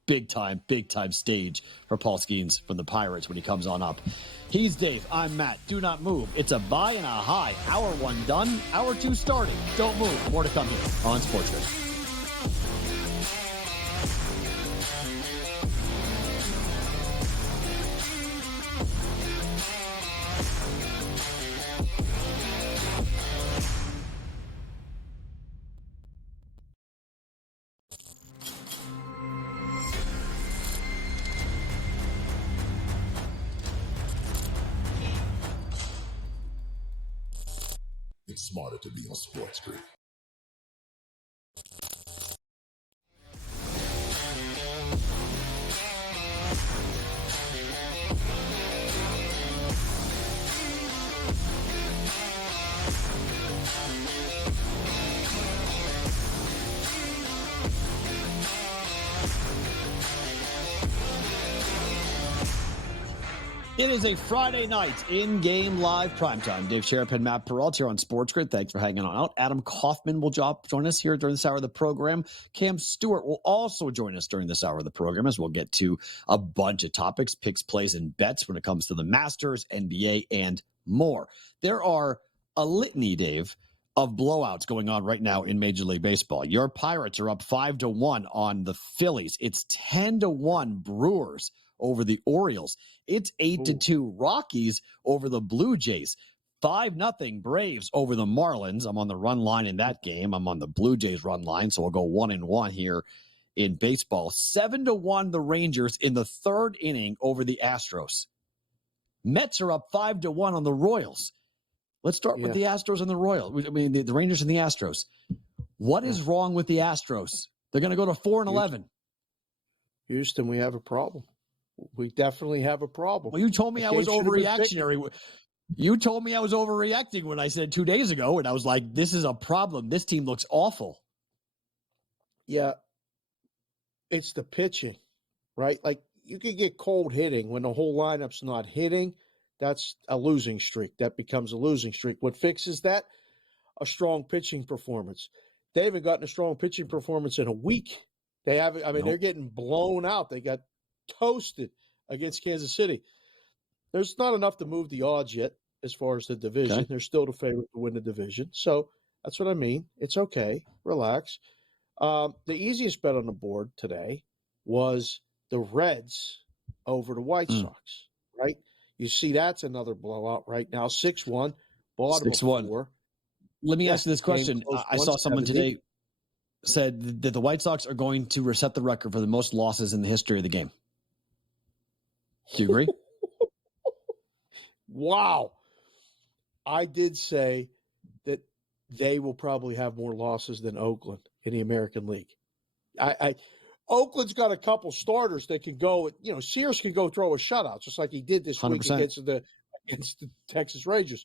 big time stage for Paul Skeens from the Pirates when he comes on up. He's Dave. I'm Matt. Do not move. It's a buy and a high. Hour 1 done. Hour 2 starting. Don't move. More to come here on SportsGrid. It's smarter to be on SportsGrid. It is a Friday night in-game live primetime. Dave Sharapan, Matt Perrault here on SportsGrid. Thanks for hanging on out. Adam Kaufman will join us here during this hour of the program. Cam Stewart will also join us during this hour of the program as we'll get to a bunch of topics, picks, plays, and bets when it comes to the Masters, NBA, and more. There are a litany, Dave, of blowouts going on right now in Major League Baseball. Your Pirates are up 5-1 on the Phillies. It's 10-1 Brewers over the Orioles. It's 8-2 Rockies over the Blue Jays. 5-0 Braves over the Marlins. I'm on the run line in that game. I'm on the Blue Jays run line, so we'll go 1-1 here in baseball. 7-1 the Rangers in the third inning over the Astros. Mets are up 5-1 on the Royals. Let's start with the Astros and the Royals. I mean, the Rangers and the Astros. What is wrong with the Astros? They're going to go to 4-11. Houston, we have a problem. We definitely have a problem. Well, you told me I was overreactionary. You told me I was overreacting when I said 2 days ago, and I was like, this is a problem. This team looks awful. Yeah, it's the pitching, right? Like, you could get cold hitting when the whole lineup's not hitting. That's a losing streak. That becomes a losing streak. What fixes that? A strong pitching performance. They haven't gotten a strong pitching performance in a week. They haven't. I mean, They're getting blown out. They got toasted against Kansas City. There's not enough to move the odds yet as far as the division. Okay. They're still the favorite to win the division. So that's what I mean. It's okay. Relax. The easiest bet on the board today was the Reds over the White Sox, right? You see that's another blowout right now. 6-1, bottom 6-1. of 4. Let me ask you this question. I saw someone today said that the White Sox are going to reset the record for the most losses in the history of the game. Do you agree? Wow. I did say that they will probably have more losses than Oakland in the American League. Oakland's got a couple starters that can go. Sears can go throw a shutout just like he did this 100%. week against the Texas Rangers.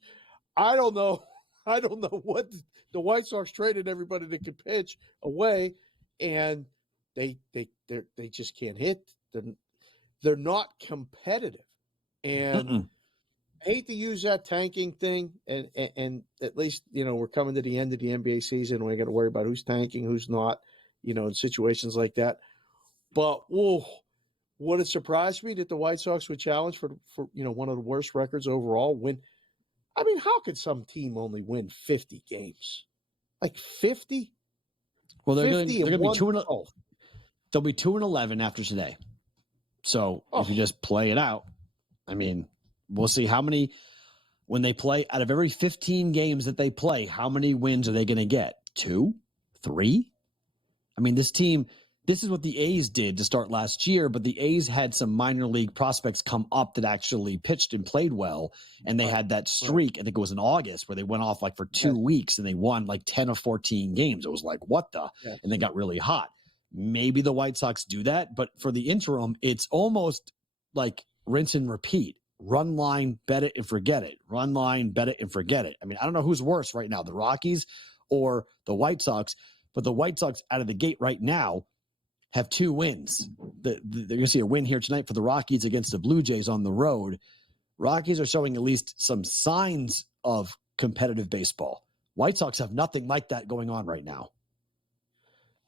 I don't know what the White Sox traded everybody that could pitch away, and they just can't hit. They're not competitive, and I hate to use that tanking thing. And at least we're coming to the end of the NBA season. We got to worry about who's tanking, who's not. In situations like that. But would it surprise me that the White Sox would challenge for one of the worst records overall? I mean, how could some team only win 50 games? Like 50? Well, they're going to be 2-12. They'll be 2-11 after today. So if you just play it out, I mean, we'll see how many when they play out of every 15 games that they play. How many wins are they going to get? 2, 3? I mean, this team. This is what the A's did to start last year, but the A's had some minor league prospects come up that actually pitched and played well, and they had that streak, I think it was in August, where they went off like for 2 weeks, and they won like 10 or 14 games. It was like, what the? Yes. And they got really hot. Maybe the White Sox do that, but for the interim, it's almost like rinse and repeat. Run line, bet it, and forget it. Run line, bet it, and forget it. I mean, I don't know who's worse right now, the Rockies or the White Sox, but the White Sox out of the gate right now have 2 wins. They're going to see a win here tonight for the Rockies against the Blue Jays on the road. Rockies are showing at least some signs of competitive baseball. White Sox have nothing like that going on right now.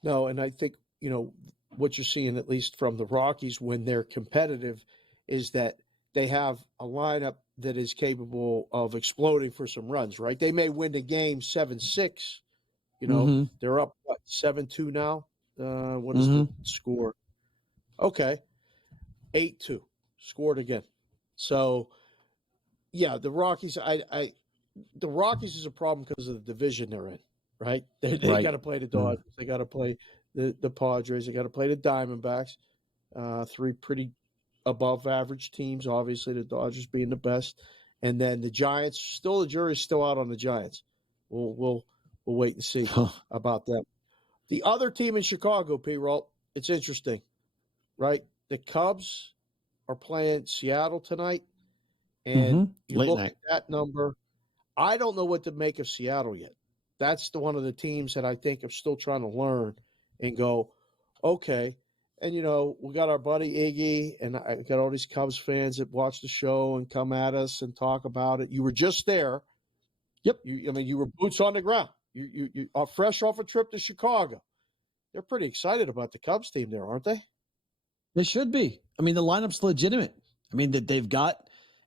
No, and I think, what you're seeing, at least from the Rockies when they're competitive, is that they have a lineup that is capable of exploding for some runs, right? They may win the game 7-6. They're up, 7-2 now? What is the score? Okay. 8-2. Scored again. So, yeah, the Rockies, the Rockies is a problem because of the division they're in, right? They got to play the Dodgers. They got to play the Padres. They got to play the Diamondbacks. 3 pretty above average teams, obviously, the Dodgers being the best. And then the Giants, the jury's still out on the Giants. We'll wait and see about them. The other team in Chicago, Perrault, it's interesting, right? The Cubs are playing Seattle tonight. And you Late look night. at that number. I don't know what to make of Seattle yet. That's one of the teams that I think I'm still trying to learn and go, okay. And, we got our buddy Iggy, and I got all these Cubs fans that watch the show and come at us and talk about it. You were just there. Yep. You were boots on the ground. You are fresh off a trip to Chicago. They're pretty excited about the Cubs team there, aren't they? They should be. I mean, the lineup's legitimate. I mean, that they've got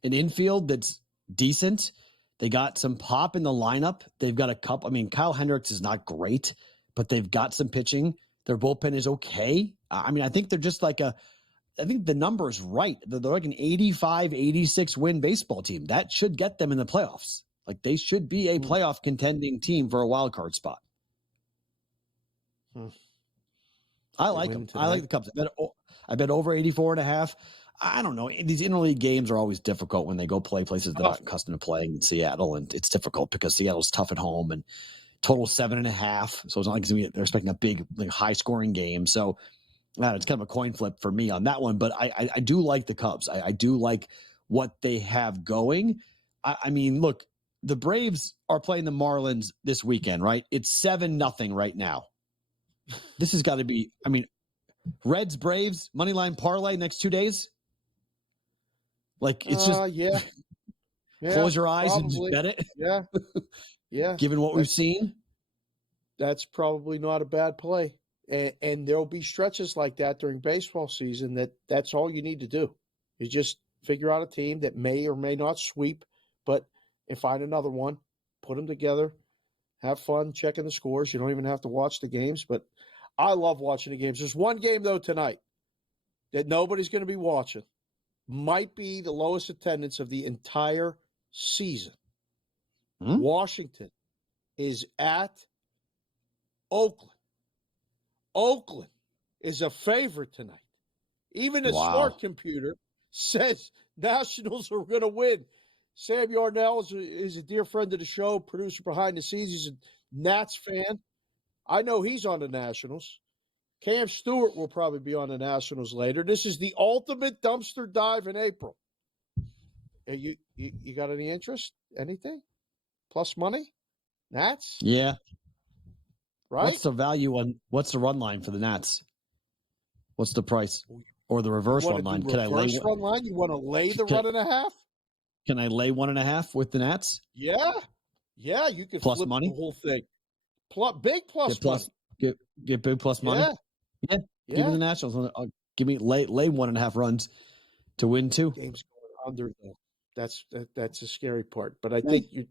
an infield that's decent. They got some pop in the lineup. They've got a couple. I mean, Kyle Hendricks is not great, but they've got some pitching. Their bullpen is okay. I mean, I think they're just I think the number is right. They're like an 85, 86 win baseball team. That should get them in the playoffs. Like, they should be a playoff contending team for a wild card spot. I like them. I like the Cubs. I bet over 84.5. I don't know. These interleague games are always difficult when they go play places they're not accustomed to playing in Seattle, and it's difficult because Seattle's tough at home and total 7.5. So it's not like they're expecting a big, high scoring game. So it's kind of a coin flip for me on that one. But I do like the Cubs. I do like what they have going. I mean, look, the Braves are playing the Marlins this weekend, right? It's 7-0 right now. This has got to be, I mean, Reds, Braves, moneyline parlay next 2 days. It's just yeah. Close your eyes probably. and just bet it. Yeah. Yeah. Given what we've seen. That's probably not a bad play. And there'll be stretches like that during baseball season that's all you need to do. You just figure out a team that may or may not sweep, and find another one, put them together, have fun checking the scores. You don't even have to watch the games, but I love watching the games. There's one game, though, tonight that nobody's going to be watching. Might be the lowest attendance of the entire season. Washington is at Oakland. Oakland is a favorite tonight. Even a smart computer says Nationals are going to win. Sam Yarnell is a dear friend of the show, producer behind the scenes. He's a Nats fan. I know he's on the Nationals. Cam Stewart will probably be on the Nationals later. This is the ultimate dumpster dive in April. You got any interest? Anything? Plus money? Nats? Yeah. Right? What's the run line for the Nats? What's the price? Or the reverse run line? Run line? You want to lay the 1.5? Can I lay 1.5 with the Nats? Yeah. Yeah, you could plus flip money? the whole thing. Big plus money. Get big plus money? Yeah. Give me the Nationals. Give me lay 1.5 runs to win 2. Game's going under, though. That's a scary part. But I think you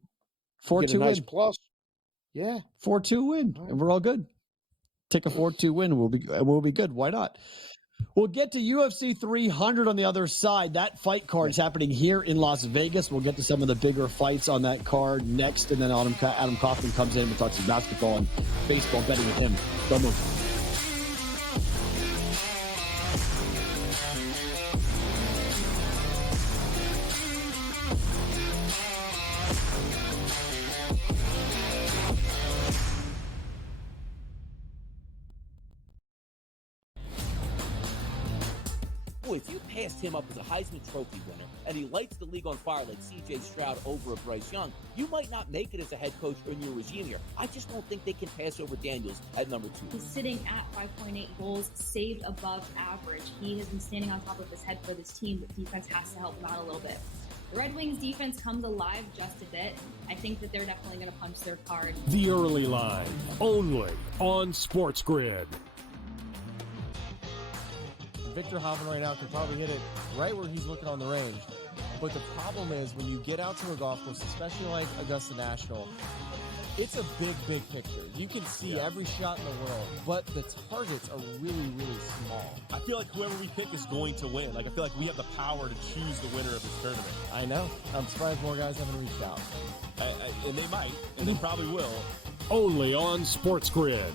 4-2 get a nice win. Plus. Yeah. 4-2 win. And we're all good. Take a 4-2 win. We'll be good. Why not? We'll get to UFC 300 on the other side. That fight card is happening here in Las Vegas. We'll get to some of the bigger fights on that card next. And then Adam Kaufman comes in and talks some basketball and baseball betting with him. Don't move. Boy, if you passed him up as a Heisman Trophy winner and he lights the league on fire like C.J. Stroud over a Bryce Young, you might not make it as a head coach or in your regime here. I just don't think they can pass over Daniels at number 2. He's sitting at 5.8 goals saved above average. He has been standing on top of his head for this team, but defense has to help him out a little bit. The Red Wings defense comes alive just a bit. I think that they're definitely going to punch their card. The early line, only on SportsGrid. Victor Hovland right now can probably hit it right where he's looking on the range. But the problem is when you get out to a golf course, especially like Augusta National, it's a big, big picture. You can see every shot in the world, but the targets are really, really small. I feel like whoever we pick is going to win. Like, I feel like we have the power to choose the winner of this tournament. I know. I'm surprised more guys haven't reached out. And they might, and they probably will. Only on SportsGrid.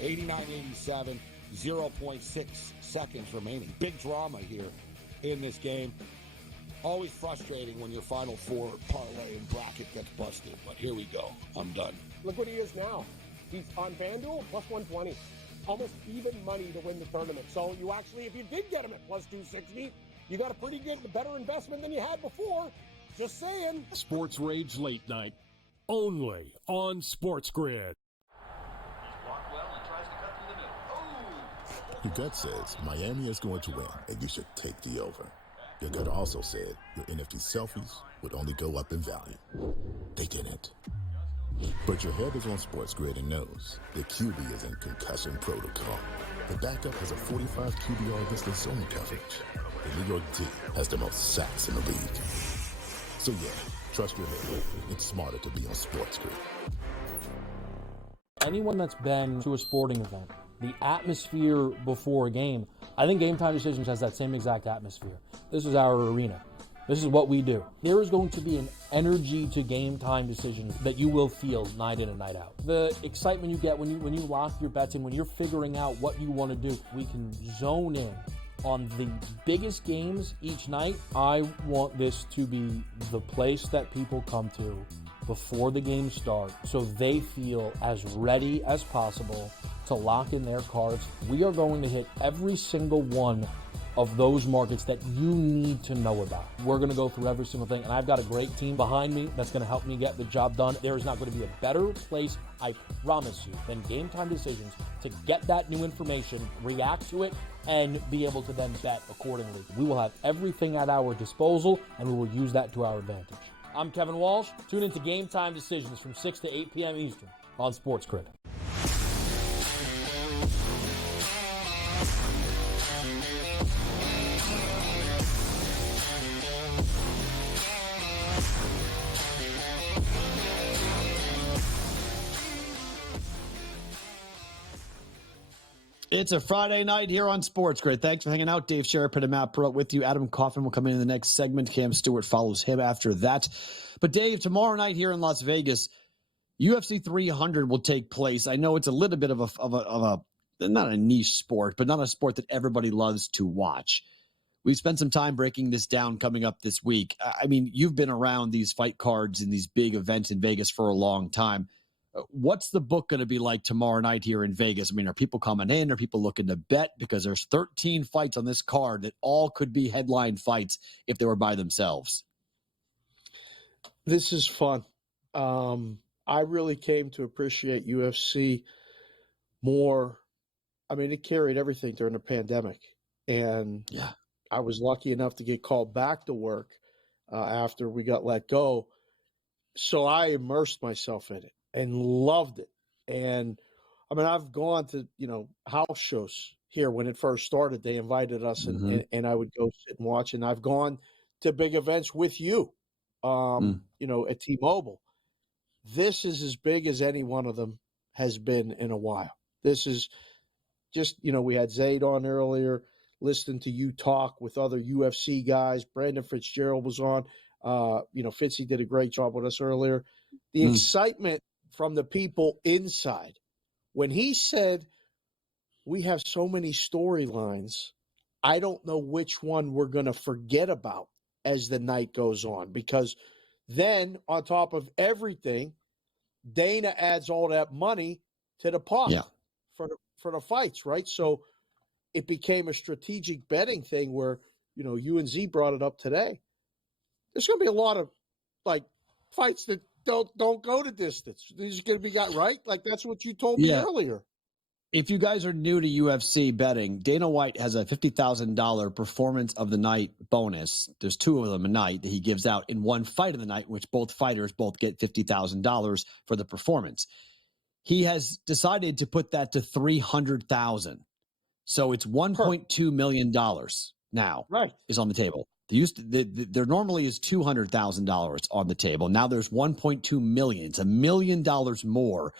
89-87, 0.6 seconds remaining. Big drama here in this game. Always frustrating when your Final Four parlay and bracket gets busted, but here we go. I'm done. Look what he is now. He's on FanDuel, plus 120. Almost even money to win the tournament. So you actually, if you did get him at plus 260, you got a pretty good, better investment than you had before. Just saying. Sports Rage Late Night. Only on SportsGrid. Your gut says Miami is going to win, and you should take the over. Your gut also said your NFT selfies would only go up in value. They didn't. But your head is on SportsGrid and knows the QB is in concussion protocol. The backup has a 45 QBR distance zone coverage. The New York D has the most sacks in the league. So yeah, trust your head. It's smarter to be on SportsGrid. Anyone that's been to a sporting event, the atmosphere before a game, I think Game Time Decisions has that same exact atmosphere. This is our arena. This is what we do. There is going to be an energy to Game Time Decisions that you will feel night in and night out. The excitement you get when you lock your bets in, when you're figuring out what you want to do, we can zone in on the biggest games each night. I want this to be the place that people come to before the games start so they feel as ready as possible to lock in their cards. We are going to hit every single one of those markets that you need to know about. We're going to go through every single thing, and I've got a great team behind me that's going to help me get the job done. There is not going to be a better place, I promise you, than Game Time Decisions to get that new information, react to it, and be able to then bet accordingly. We will have everything at our disposal, and we will use that to our advantage. I'm Kevin Walsh. Tune into Game Time Decisions from 6 to 8 p.m. Eastern on SportsGrid. It's a Friday night here on SportsGrid. Thanks for hanging out. Dave Sharapan and Matt Perrault with you. Adam Kaufman will come in the next segment. Cam Stewart follows him after that. But Dave, tomorrow night here in Las Vegas, UFC 300 will take place. I know it's a little bit of a not a niche sport, but not a sport that everybody loves to watch. We've spent some time breaking this down coming up this week. I mean, you've been around these fight cards and these big events in Vegas for a long time. What's the book going to be like tomorrow night here in Vegas? I mean, are people coming in? Are people looking to bet? Because there's 13 fights on this card that all could be headline fights if they were by themselves. This is fun. I really came to appreciate UFC more. I mean, it carried everything during the pandemic. And I was lucky enough to get called back to work after we got let go. So I immersed myself in it and loved it. And I mean, I've gone to, house shows here when it first started. They invited us and I would go sit and watch. And I've gone to big events with you, at T-Mobile. This is as big as any one of them has been in a while. This is just, we had Zayd on earlier, listening to you talk with other UFC guys. Brandon Fitzgerald was on. Fitzy did a great job with us earlier. The excitement from the people inside. When he said, we have so many storylines, I don't know which one we're going to forget about as the night goes on. Because then, on top of everything, Dana adds all that money to the pot for the fights, right? So it became a strategic betting thing where, you and Z brought it up today. There's going to be a lot of, fights that don't go to distance. These are going to be got right. Like, that's what you told me earlier. If you guys are new to UFC betting, Dana White has a $50,000 performance of the night bonus. There's two of them a night that he gives out in one fight of the night, which both fighters both get $50,000 for the performance. he has decided to put that to $300,000. So it's $1.2 million now is on the table. There normally is $200,000 on the table. Now there's $1.2 million. It's $1 million more.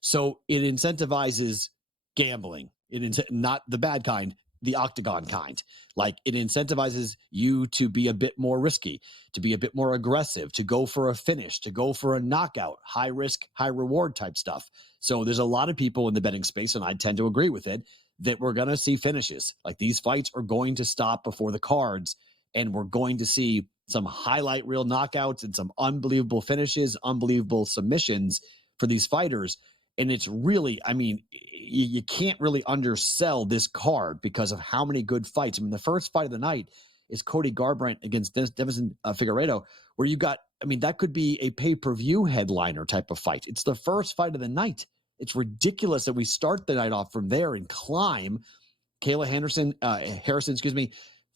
So it incentivizes gambling. Not the bad kind, the octagon kind. Like, it incentivizes you to be a bit more risky, to be a bit more aggressive, to go for a finish, to go for a knockout, high risk, high reward type stuff. So there's a lot of people in the betting space, and I tend to agree with it, that we're going to see finishes. Like, these fights are going to stop before the cards, and we're going to see some highlight reel knockouts and some unbelievable finishes, unbelievable submissions for these fighters. And it's really, I mean, you can't really undersell this card because of how many good fights. I mean, the first fight of the night is Cody Garbrandt against Deiveson Figueiredo, where you got, I mean, that could be a pay-per-view headliner type of fight. It's the first fight of the night. It's ridiculous that we start the night off from there and climb. Kayla Harrison,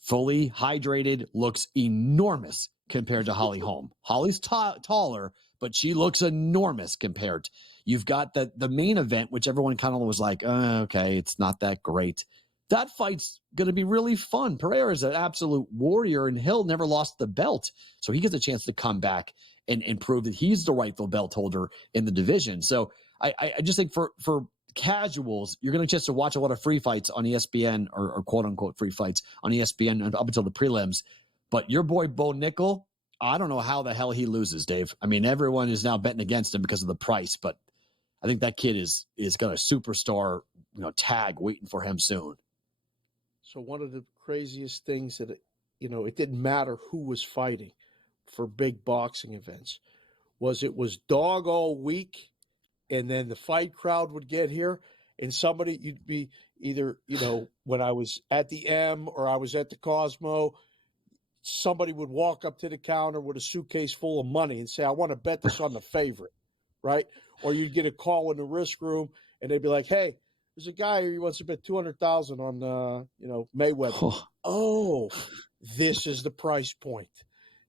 fully hydrated, looks enormous compared to Holly Holm. Holly's taller, but she looks enormous compared. You've got the main event, which everyone kind of was like, okay, it's not that great. That fight's going to be really fun. Pereira is an absolute warrior, and Hill never lost the belt. So he gets a chance to come back and prove that he's the rightful belt holder in the division. So I just think for casuals, you're going to just to watch a lot of free fights on ESPN or quote unquote free fights on ESPN up until the prelims. But your boy Bo Nickel, I don't know how the hell he loses, Dave. I mean, everyone is now betting against him because of the price, but I think that kid is got a superstar, tag waiting for him soon. So one of the craziest things that it didn't matter who was fighting for big boxing events it was dog all week, and then the fight crowd would get here, and you'd be either when I was at the M or I was at the Cosmo, somebody would walk up to the counter with a suitcase full of money and say, I want to bet this on the favorite, right? Or you'd get a call in the risk room, and they'd be like, hey, there's a guy here, he wants to bet $200,000 on, Mayweather. Oh, this is the price point.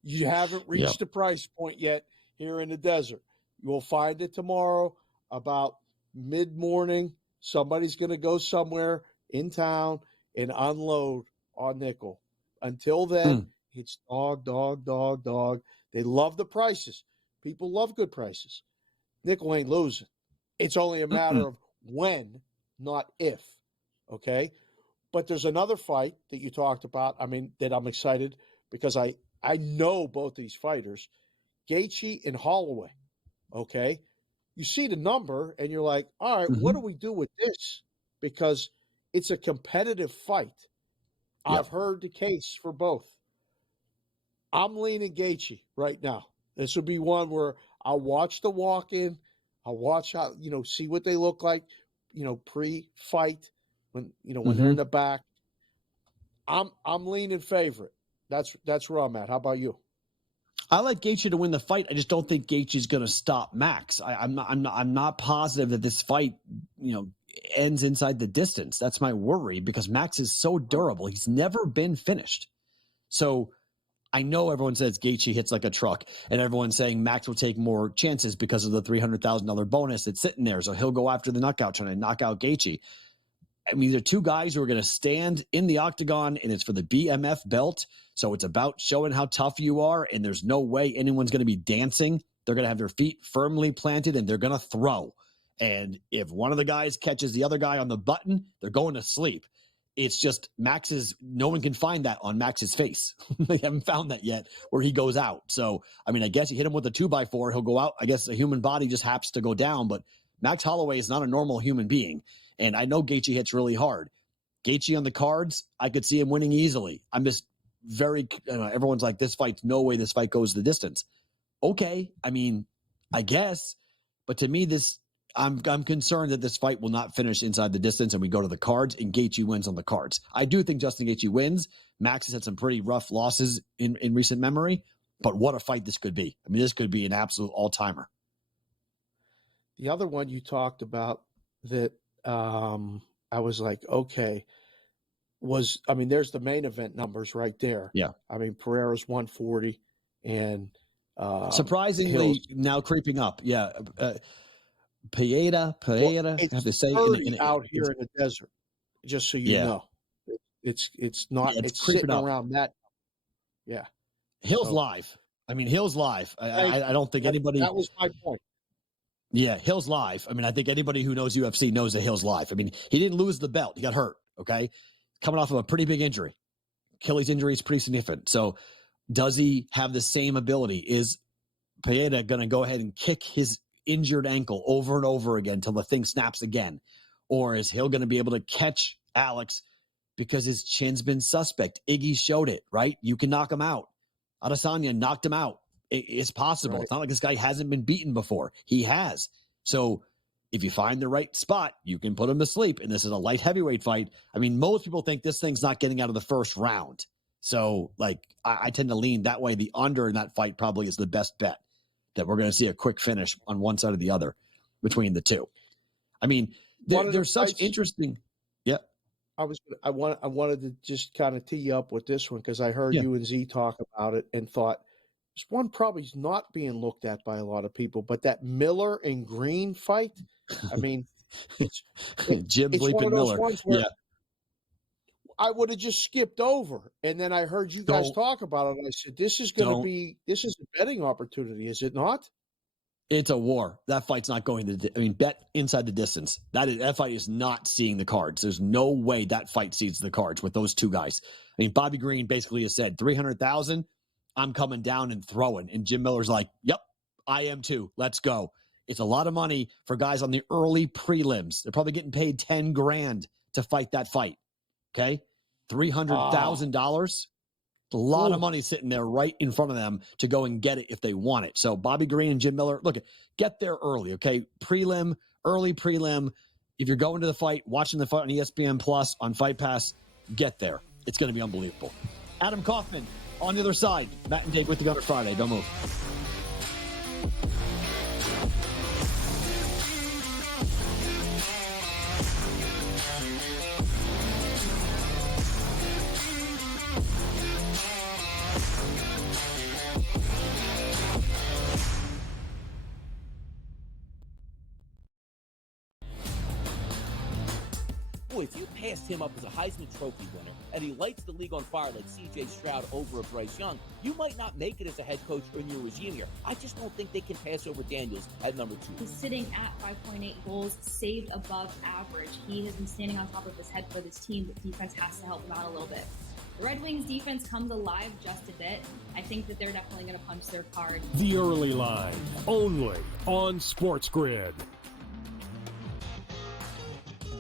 You haven't reached the price point yet here in the desert. You'll find it tomorrow about mid-morning. Somebody's going to go somewhere in town and unload on Nickel. Until then, it's dog, dog, dog, dog. They love the prices. People love good prices. Nickel ain't losing. It's only a matter of when, not if. Okay? But there's another fight that you talked about, that I'm excited because I know both these fighters, Gaethje and Holloway. Okay? You see the number and you're like, all right, what do we do with this? Because it's a competitive fight. Yep. I've heard the case for both. I'm leaning Gaethje right now. This would be one where I'll watch the walk-in. I'll watch how, see what they look like, pre-fight when they're in the back. I'm leaning favorite. That's where I'm at. How about you? I like Gaethje to win the fight. I just don't think Gaethje's going to stop Max. I'm not positive that this fight, ends inside the distance. That's my worry because Max is so durable. He's never been finished. So I know everyone says Gaethje hits like a truck, and everyone's saying Max will take more chances because of the $300,000 bonus that's sitting there. So he'll go after the knockout, trying to knock out Gaethje. I mean, they're two guys who are going to stand in the octagon, and it's for the BMF belt. So it's about showing how tough you are, and there's no way anyone's going to be dancing. They're going to have their feet firmly planted, and they're going to throw. And if one of the guys catches the other guy on the button, they're going to sleep. It's just no one can find that on Max's face. They haven't found that yet where he goes out. So, I guess you hit him with a 2x4, he'll go out. I guess a human body just happens to go down, but Max Holloway is not a normal human being. And I know Gaethje hits really hard. Gaethje on the cards, I could see him winning easily. I'm just everyone's like, no way this fight goes the distance. Okay. I guess, but to me, I'm concerned that this fight will not finish inside the distance and we go to the cards and Gaethje wins on the cards. I do think Justin Gaethje wins. Max has had some pretty rough losses in recent memory, but what a fight this could be. This could be an absolute all-timer. The other one you talked about that I was like, okay, there's the main event numbers right there. Yeah. Pereira's 140 and surprisingly Hill's now creeping up. Yeah. Pieta, Well, I have to say, 30 out here in the desert, just so you know. It's not, it's it's creeping sitting up. around that. Yeah. Hill's live. I mean, Hill's live. I don't think anybody. That was my point. Yeah, Hill's live. I mean, I think anybody who knows UFC knows that Hill's live. I mean, he didn't lose the belt. He got hurt, okay? Coming off of a pretty big injury. Achilles injury is pretty significant. So does he have the same ability? Is Pieta going to go ahead and kick his injured ankle over and over again until the thing snaps again? Or is Hill going to be able to catch Alex because his chin's been suspect? Iggy showed it, right? You can knock him out. Adesanya knocked him out. It's possible. Right. It's not like this guy hasn't been beaten before. He has. So if you find the right spot, you can put him to sleep. And this is a light heavyweight fight. I mean, most people think this thing's not getting out of the first round. So, like, I tend to lean that way. The under in that fight probably is the best bet, that we're going to see a quick finish on one side or the other between the two. I mean, there's such interesting. Yeah. I wanted to just kind of tee you up with this one because I heard you and Z talk about it and thought this one probably is not being looked at by a lot of people, but that Miller and Green fight, I mean, Jim Bleepin Miller. Yeah. I would have just skipped over. And then I heard you guys talk about it. And I said, this is a betting opportunity, is it not? It's a war. That fight's not going to, bet inside the distance. That fight is not seeing the cards. There's no way that fight sees the cards with those two guys. I mean, Bobby Green basically has said, 300,000, I'm coming down and throwing. And Jim Miller's like, yep, I am too. Let's go. It's a lot of money for guys on the early prelims. They're probably getting paid $10,000 to fight that fight. Okay. $300,000. A lot of money sitting there right in front of them to go and get it if they want it. So Bobby Green and Jim Miller, look, get there early, okay? Early prelim. If you're going to the fight, watching the fight on ESPN Plus, on Fight Pass, get there. It's going to be unbelievable. Adam Kaufman on the other side. Matt and Dave with the Gunner Friday. Don't move. If you passed him up as a Heisman Trophy winner and he lights the league on fire like C.J. Stroud over a Bryce Young, you might not make it as a head coach or in your regime here. I just don't think they can pass over Daniels at number 2. He's sitting at 5.8 goals, saved above average. He has been standing on top of his head for this team, but defense has to help him out a little bit. The Red Wings defense comes alive just a bit. I think that they're definitely going to punch their card. The early line, only on SportsGrid.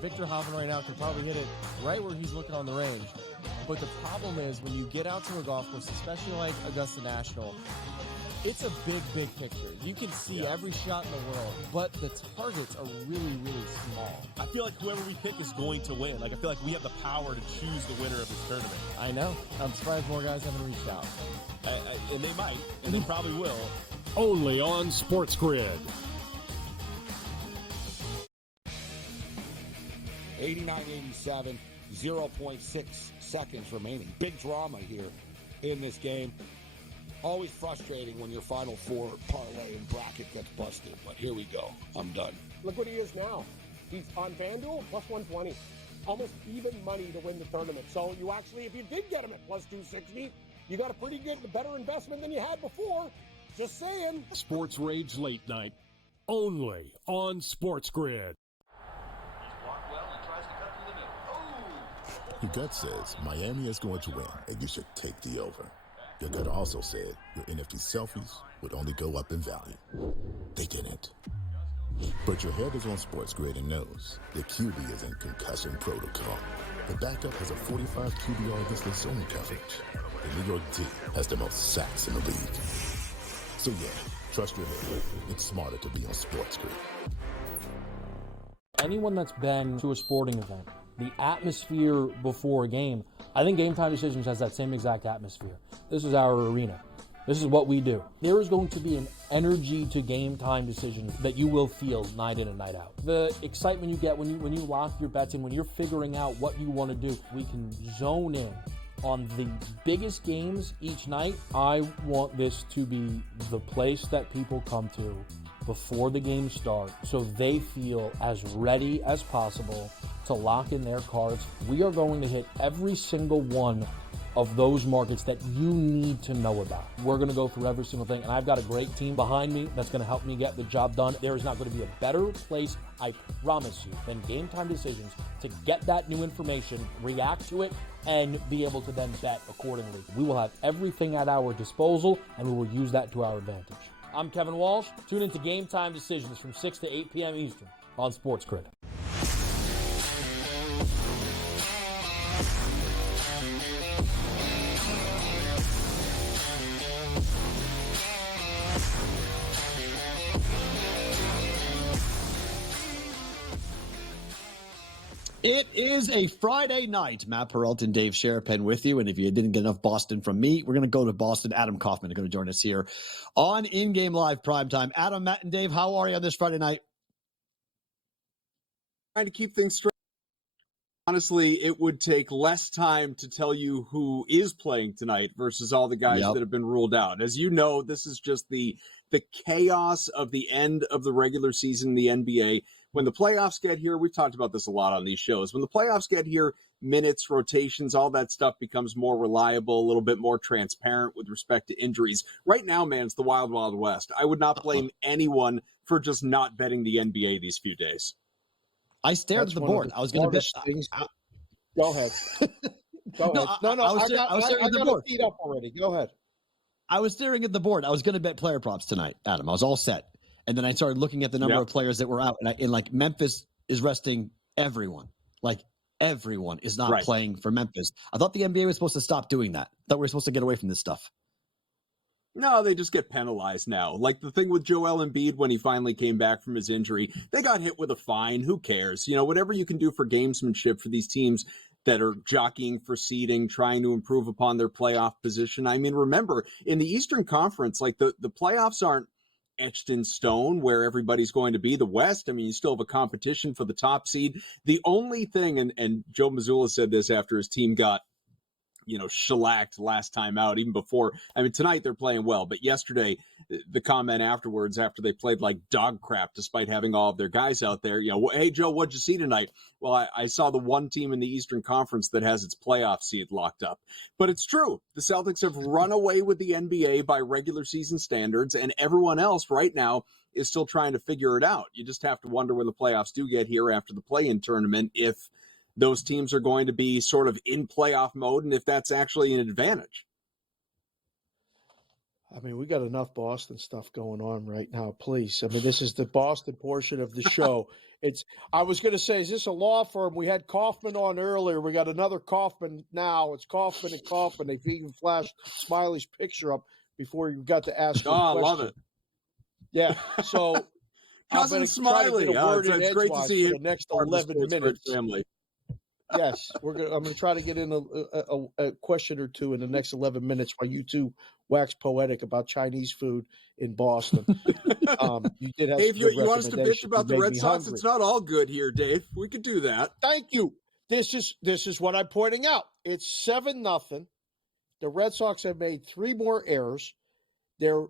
Victor Hovland right now can probably hit it right where he's looking on the range. But the problem is when you get out to a golf course, especially like Augusta National, it's a big, big picture. You can see every shot in the world, but the targets are really, really small. I feel like whoever we pick is going to win. Like, I feel like we have the power to choose the winner of this tournament. I know. I'm surprised more guys haven't reached out. And they might, and they probably will. Only on SportsGrid. 89-87, 0.6 seconds remaining. Big drama here in this game. Always frustrating when your Final Four parlay and bracket gets busted, but here we go. I'm done. Look what he is now. He's on FanDuel, plus 120. Almost even money to win the tournament. So you actually, if you did get him at plus 260, you got a pretty good, better investment than you had before. Just saying. Sports Rage Late Night, only on SportsGrid. Your gut says Miami is going to win, and you should take the over. Your gut also said your NFT selfies would only go up in value. They didn't. But your head is on SportsGrid and knows the QB is in concussion protocol. The backup has a 45 QBR against the zone coverage. The New York D has the most sacks in the league. So yeah, trust your head. It's smarter to be on SportsGrid. Anyone that's been to a sporting event, the atmosphere before a game, I think Game Time Decisions has that same exact atmosphere. This is our arena. This is what we do. There is going to be an energy to Game Time Decisions that you will feel night in and night out. The excitement you get when you lock your bets in, when you're figuring out what you want to do, we can zone in on the biggest games each night. I want this to be the place that people come to before the game starts so they feel as ready as possible to lock in their cards. We are going to hit every single one of those markets that you need to know about. We're going to go through every single thing, and I've got a great team behind me that's going to help me get the job done. There is not going to be a better place, I promise you, than Game Time Decisions to get that new information, react to it, and be able to then bet accordingly. We will have everything at our disposal, and we will use that to our advantage. I'm Kevin Walsh. Tune into Game Time Decisions from 6 to 8 p.m. Eastern on SportsGrid. It is a Friday night. Matt Perrault and Dave Sharapan with you. And if you didn't get enough Boston from me, we're going to go to Boston. Adam Kaufman is going to join us here on InGame Live Primetime. Adam, Matt, and Dave, how are you on this Friday night? Trying to keep things straight. Honestly, it would take less time to tell you who is playing tonight versus all the guys that have been ruled out. As you know, this is just the chaos of the end of the regular season in the NBA. When the playoffs get here, we've talked about this a lot on these shows. When the playoffs get here, minutes, rotations, all that stuff becomes more reliable, a little bit more transparent with respect to injuries. Right now, man, it's the wild, wild west. I would not blame anyone for just not betting the NBA these few days. I stared at the board. I was going to bet. Go ahead. Go ahead. I was staring at the board. Feet up already. Go ahead. I was staring at the board. I was going to bet player props tonight, Adam. I was all set. And then I started looking at the number of players that were out. And like Memphis is resting everyone. Like everyone is not playing for Memphis. I thought the NBA was supposed to stop doing that. I thought we were supposed to get away from this stuff. No, they just get penalized now. Like the thing with Joel Embiid when he finally came back from his injury, they got hit with a fine. Who cares? You know, whatever you can do for gamesmanship for these teams that are jockeying for seeding, trying to improve upon their playoff position. I mean, remember, in the Eastern Conference, like the playoffs aren't etched in stone where everybody's going to be. The West, I mean, you still have a competition for the top seed. The only thing, and Joe Mazzulla said this after his team got, shellacked last time out, even before. I mean, tonight they're playing well, but yesterday, the comment afterwards, after they played like dog crap, despite having all of their guys out there, hey, Joe, what'd you see tonight? Well, I saw the one team in the Eastern Conference that has its playoff seed locked up. But it's true. The Celtics have run away with the NBA by regular season standards, and everyone else right now is still trying to figure it out. You just have to wonder when the playoffs do get here after the play-in tournament if those teams are going to be sort of in playoff mode and if that's actually an advantage. I mean, we got enough Boston stuff going on right now, please. I mean, this is the Boston portion of the show. I was going to say, is this a law firm? We had Kaufman on earlier. We got another Kaufman now. It's Kaufman and Kaufman. They've even flashed Smiley's picture up before you got to ask him a question. I love it. Yeah, so Cousin Smiley. It's great to see him. For the next 11 minutes. Family. Yes, I'm going to try to get in a question or two in the next 11 minutes while you two wax poetic about Chinese food in Boston. You did have Dave, you want us to bitch about the Red Sox? It's not all good here, Dave. We could do that. Thank you. This is what I'm pointing out. It's 7-0. The Red Sox have made 3 more errors. They're,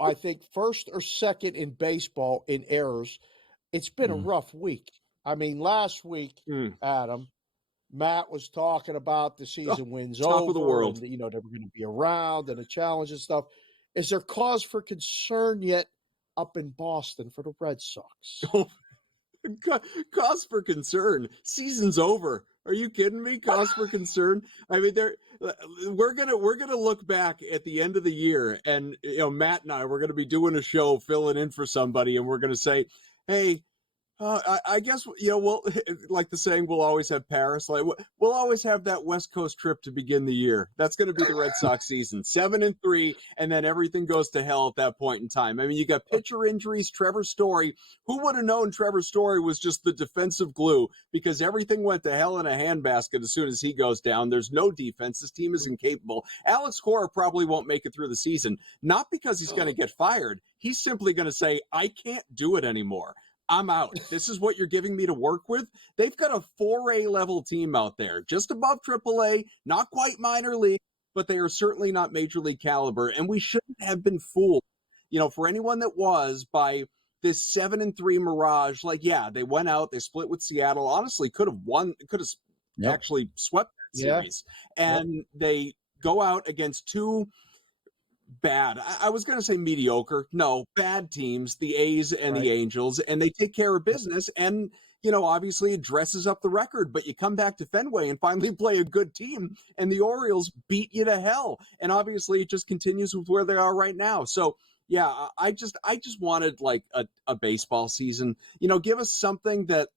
I think, first or second in baseball in errors. It's been a rough week. I mean, last week, Adam, Matt was talking about the season wins top over. Of the world. And, they were going to be around and a challenge and stuff. Is there cause for concern yet up in Boston for the Red Sox? Cause for concern? Season's over. Are you kidding me? Cause for concern? I mean, we're gonna look back at the end of the year, and Matt and I, we're gonna be doing a show, filling in for somebody, and we're gonna say, hey. I guess, we'll, like the saying, we'll always have Paris. Like we'll always have that West Coast trip to begin the year. That's going to be the Red Sox season, 7-3, and then everything goes to hell at that point in time. I mean, you got pitcher injuries, Trevor Story. Who would have known Trevor Story was just the defensive glue because everything went to hell in a handbasket as soon as he goes down. There's no defense. This team is incapable. Alex Cora probably won't make it through the season, not because he's going to get fired. He's simply going to say, I can't do it anymore. I'm out. This is what you're giving me to work with. They've got a 4A level team out there, just above AAA, not quite minor league, but they are certainly not major league caliber. And we shouldn't have been fooled for anyone that was by this 7-3 mirage, they went out, they split with Seattle, honestly could have actually swept that series. And they go out against two bad, I was going to say mediocre, no, bad teams, the A's and the Angels, and they take care of business. And, obviously it dresses up the record, but you come back to Fenway and finally play a good team, and the Orioles beat you to hell. And obviously it just continues with where they are right now. So, yeah, I just wanted like a baseball season, give us something that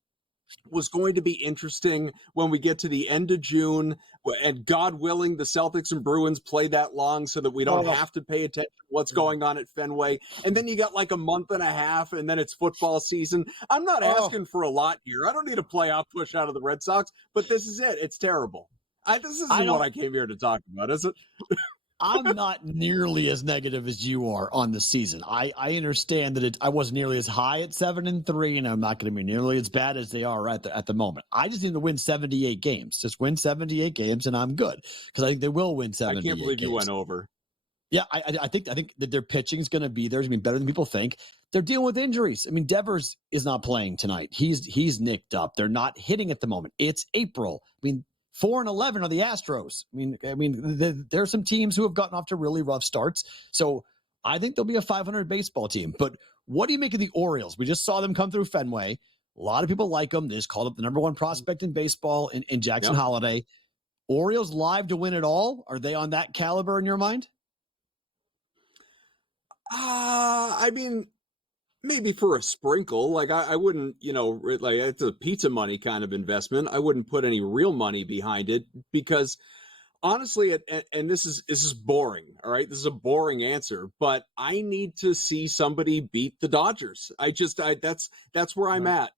was going to be interesting when we get to the end of June, and God willing, the Celtics and Bruins play that long so that we don't have to pay attention to what's going on at Fenway. And then you got like a month and a half, and then it's football season. I'm not asking for a lot here. I don't need a playoff push out of the Red Sox, but this is it. It's terrible. This isn't what I came here to talk about, is it? I'm not nearly as negative as you are on the season. I understand that I wasn't nearly as high at 7-3, and I'm not going to be nearly as bad as they are at the moment. I just need to win 78 games. Just win 78 games, and I'm good, because I think they will win 78 games. I can't believe you went over. Yeah, I think that their pitching is going to be there. It's going to be better than people think. They're dealing with injuries. I mean, Devers is not playing tonight. He's nicked up. They're not hitting at the moment. It's April. I mean, 4-11 are the Astros. I mean, there are some teams who have gotten off to really rough starts. So I think they'll be a 500 baseball team. But what do you make of the Orioles? We just saw them come through Fenway. A lot of people like them. They just called up the number one prospect in baseball in Jackson Holiday. Orioles live to win it all? Are they on that caliber in your mind? I mean, maybe for a sprinkle. Like I wouldn't, like it's a pizza money kind of investment. I wouldn't put any real money behind it, because honestly, and this is boring. All right. This is a boring answer, but I need to see somebody beat the Dodgers. That's where I'm at.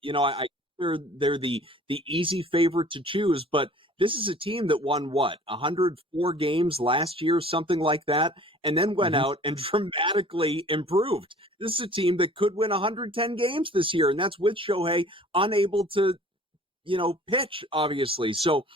They're the easy favorite to choose, but this is a team that won 104 games last year, something like that, and then went out and dramatically improved. This is a team that could win 110 games this year, and that's with Shohei unable to, pitch, obviously. So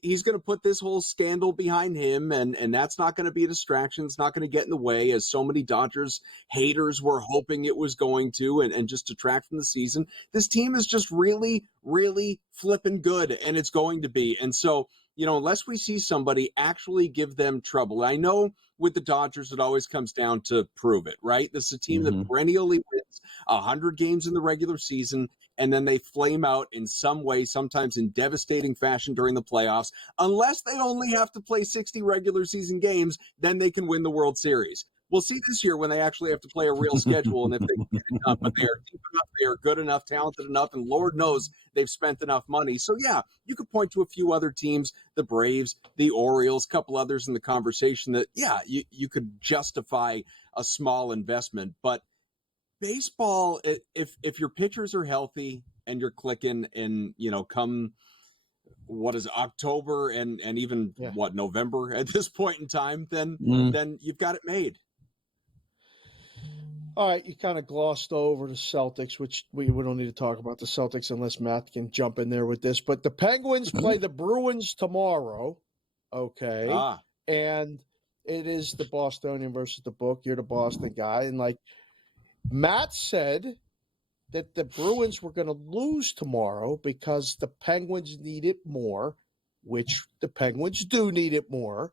he's going to put this whole scandal behind him, and that's not going to be a distraction. It's not going to get in the way, as so many Dodgers haters were hoping it was going to, and just detract from the season. This team is just really, really flipping good, and it's going to be. And so, unless we see somebody actually give them trouble, I know with the Dodgers, it always comes down to prove it, right? This is a team that perennially wins 100 games in the regular season, and then they flame out in some way, sometimes in devastating fashion during the playoffs. Unless they only have to play 60 regular season games, then they can win the World Series. We'll see this year when they actually have to play a real schedule, and if they can get it done. But they are deep enough, they are good enough, talented enough, and Lord knows they've spent enough money. So, yeah, you could point to a few other teams, the Braves, the Orioles, a couple others in the conversation that, you could justify a small investment. But baseball, if your pitchers are healthy and you're clicking, and, come October and even November at this point in time, then you've got it made. All right, you kind of glossed over the Celtics, which we don't need to talk about the Celtics unless Matt can jump in there with this. But the Penguins play the Bruins tomorrow, okay? And it is the Bostonian versus the book. You're the Boston guy. And, like, Matt said that the Bruins were going to lose tomorrow because the Penguins need it more, which the Penguins do need it more,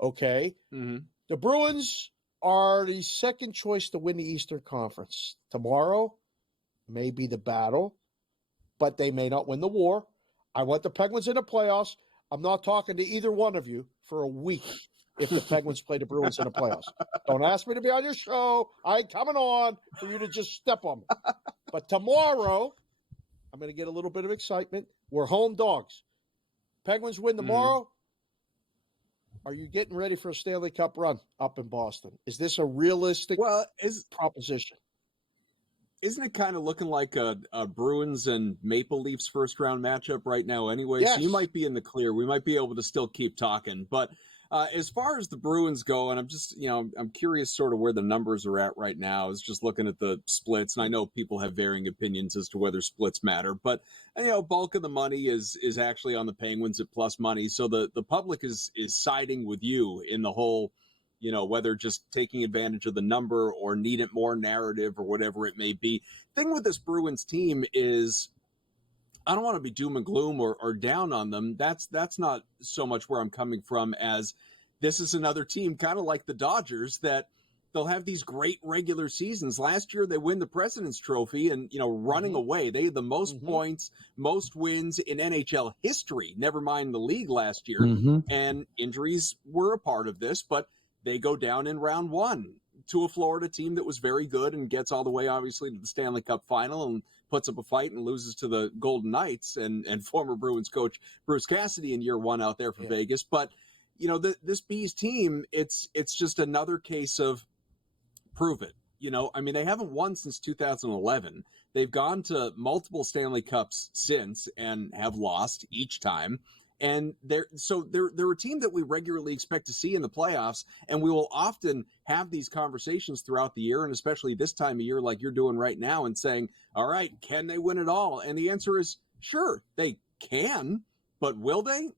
okay? The Bruins are the second choice to win the Eastern Conference. Tomorrow may be the battle, but they may not win the war. I want the Penguins in the playoffs. I'm not talking to either one of you for a week if the Penguins play the Bruins in the playoffs. Don't ask me to be on your show. I ain't coming on for you to just step on me. But tomorrow, I'm going to get a little bit of excitement. We're home dogs. Penguins win tomorrow. Are you getting ready for a Stanley Cup run up in Boston? Is this a realistic proposition? Isn't it kind of looking like a Bruins and Maple Leafs first-round matchup right now anyway? Yes. So you might be in the clear. We might be able to still keep talking. But as far as the Bruins go, and I'm just, I'm curious sort of where the numbers are at right now. I was just looking at the splits, and I know people have varying opinions as to whether splits matter. But, bulk of the money is actually on the Penguins at plus money. So the public is siding with you in the whole, whether just taking advantage of the number or need it more narrative or whatever it may be. Thing with this Bruins team is I don't want to be doom and gloom or down on them. That's not so much where I'm coming from, as this is another team kind of like the Dodgers that they'll have these great regular seasons. Last year, they win the President's Trophy and, running away. They had the most points, most wins in NHL history, never mind the league last year. And injuries were a part of this, but they go down in round one to a Florida team that was very good and gets all the way, obviously, to the Stanley Cup final and puts up a fight and loses to the Golden Knights and former Bruins coach Bruce Cassidy in year one out there for Vegas. But, this Bees team, it's just another case of prove it. They haven't won since 2011. They've gone to multiple Stanley Cups since and have lost each time. And they're a team that we regularly expect to see in the playoffs, and we will often have these conversations throughout the year, and especially this time of year like you're doing right now, and saying, all right, can they win it all? And the answer is, sure, they can, but will they?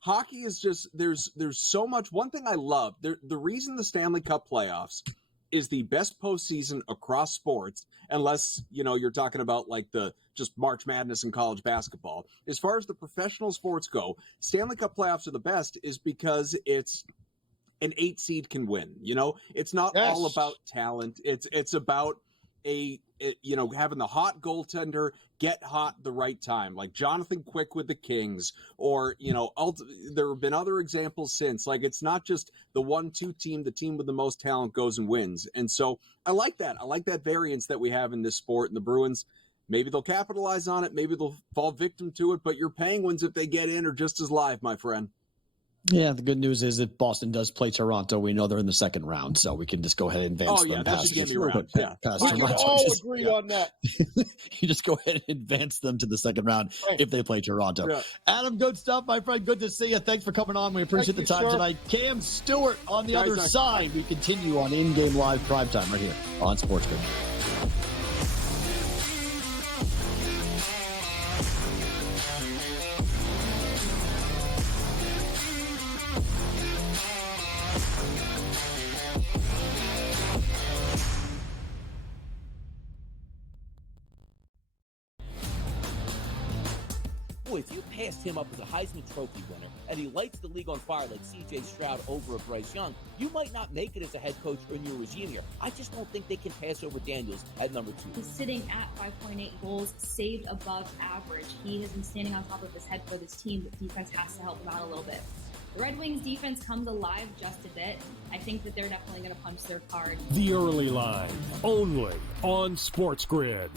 Hockey is just, there's so much. One thing I love, the reason the Stanley Cup playoffs is the best postseason across sports, unless, you're talking about like the just March Madness in college basketball. As far as the professional sports go, Stanley Cup playoffs are the best is because it's an 8 seed can win. It's not all about talent. It's about having the hot goaltender get hot the right time, like Jonathan Quick with the Kings, or, there have been other examples since. Like, it's not just the 1-2 team, the team with the most talent goes and wins. And so I like that. I like that variance that we have in this sport. And the Bruins, maybe they'll capitalize on it. Maybe they'll fall victim to it. But your Penguins, if they get in, are just as live, my friend. Yeah, the good news is if Boston does play Toronto, we know they're in the second round, so we can just go ahead and advance them past Toronto. We can all agree on that. You just go ahead and advance them to the second round if they play Toronto. Yeah. Adam, good stuff, my friend. Good to see you. Thanks for coming on. We appreciate the time tonight. Cam Stewart on the other side. We continue on In-Game Live Primetime right here on SportsGrid. If you passed him up as a Heisman Trophy winner and he lights the league on fire like C.J. Stroud over a Bryce Young, you might not make it as a head coach or in your regime here. I just don't think they can pass over Daniels at number 2. He's sitting at 5.8 goals, saved above average. He has been standing on top of his head for this team, but defense has to help him out a little bit. The Red Wings defense comes alive just a bit. I think that they're definitely going to punch their card. The early line, only on SportsGrid.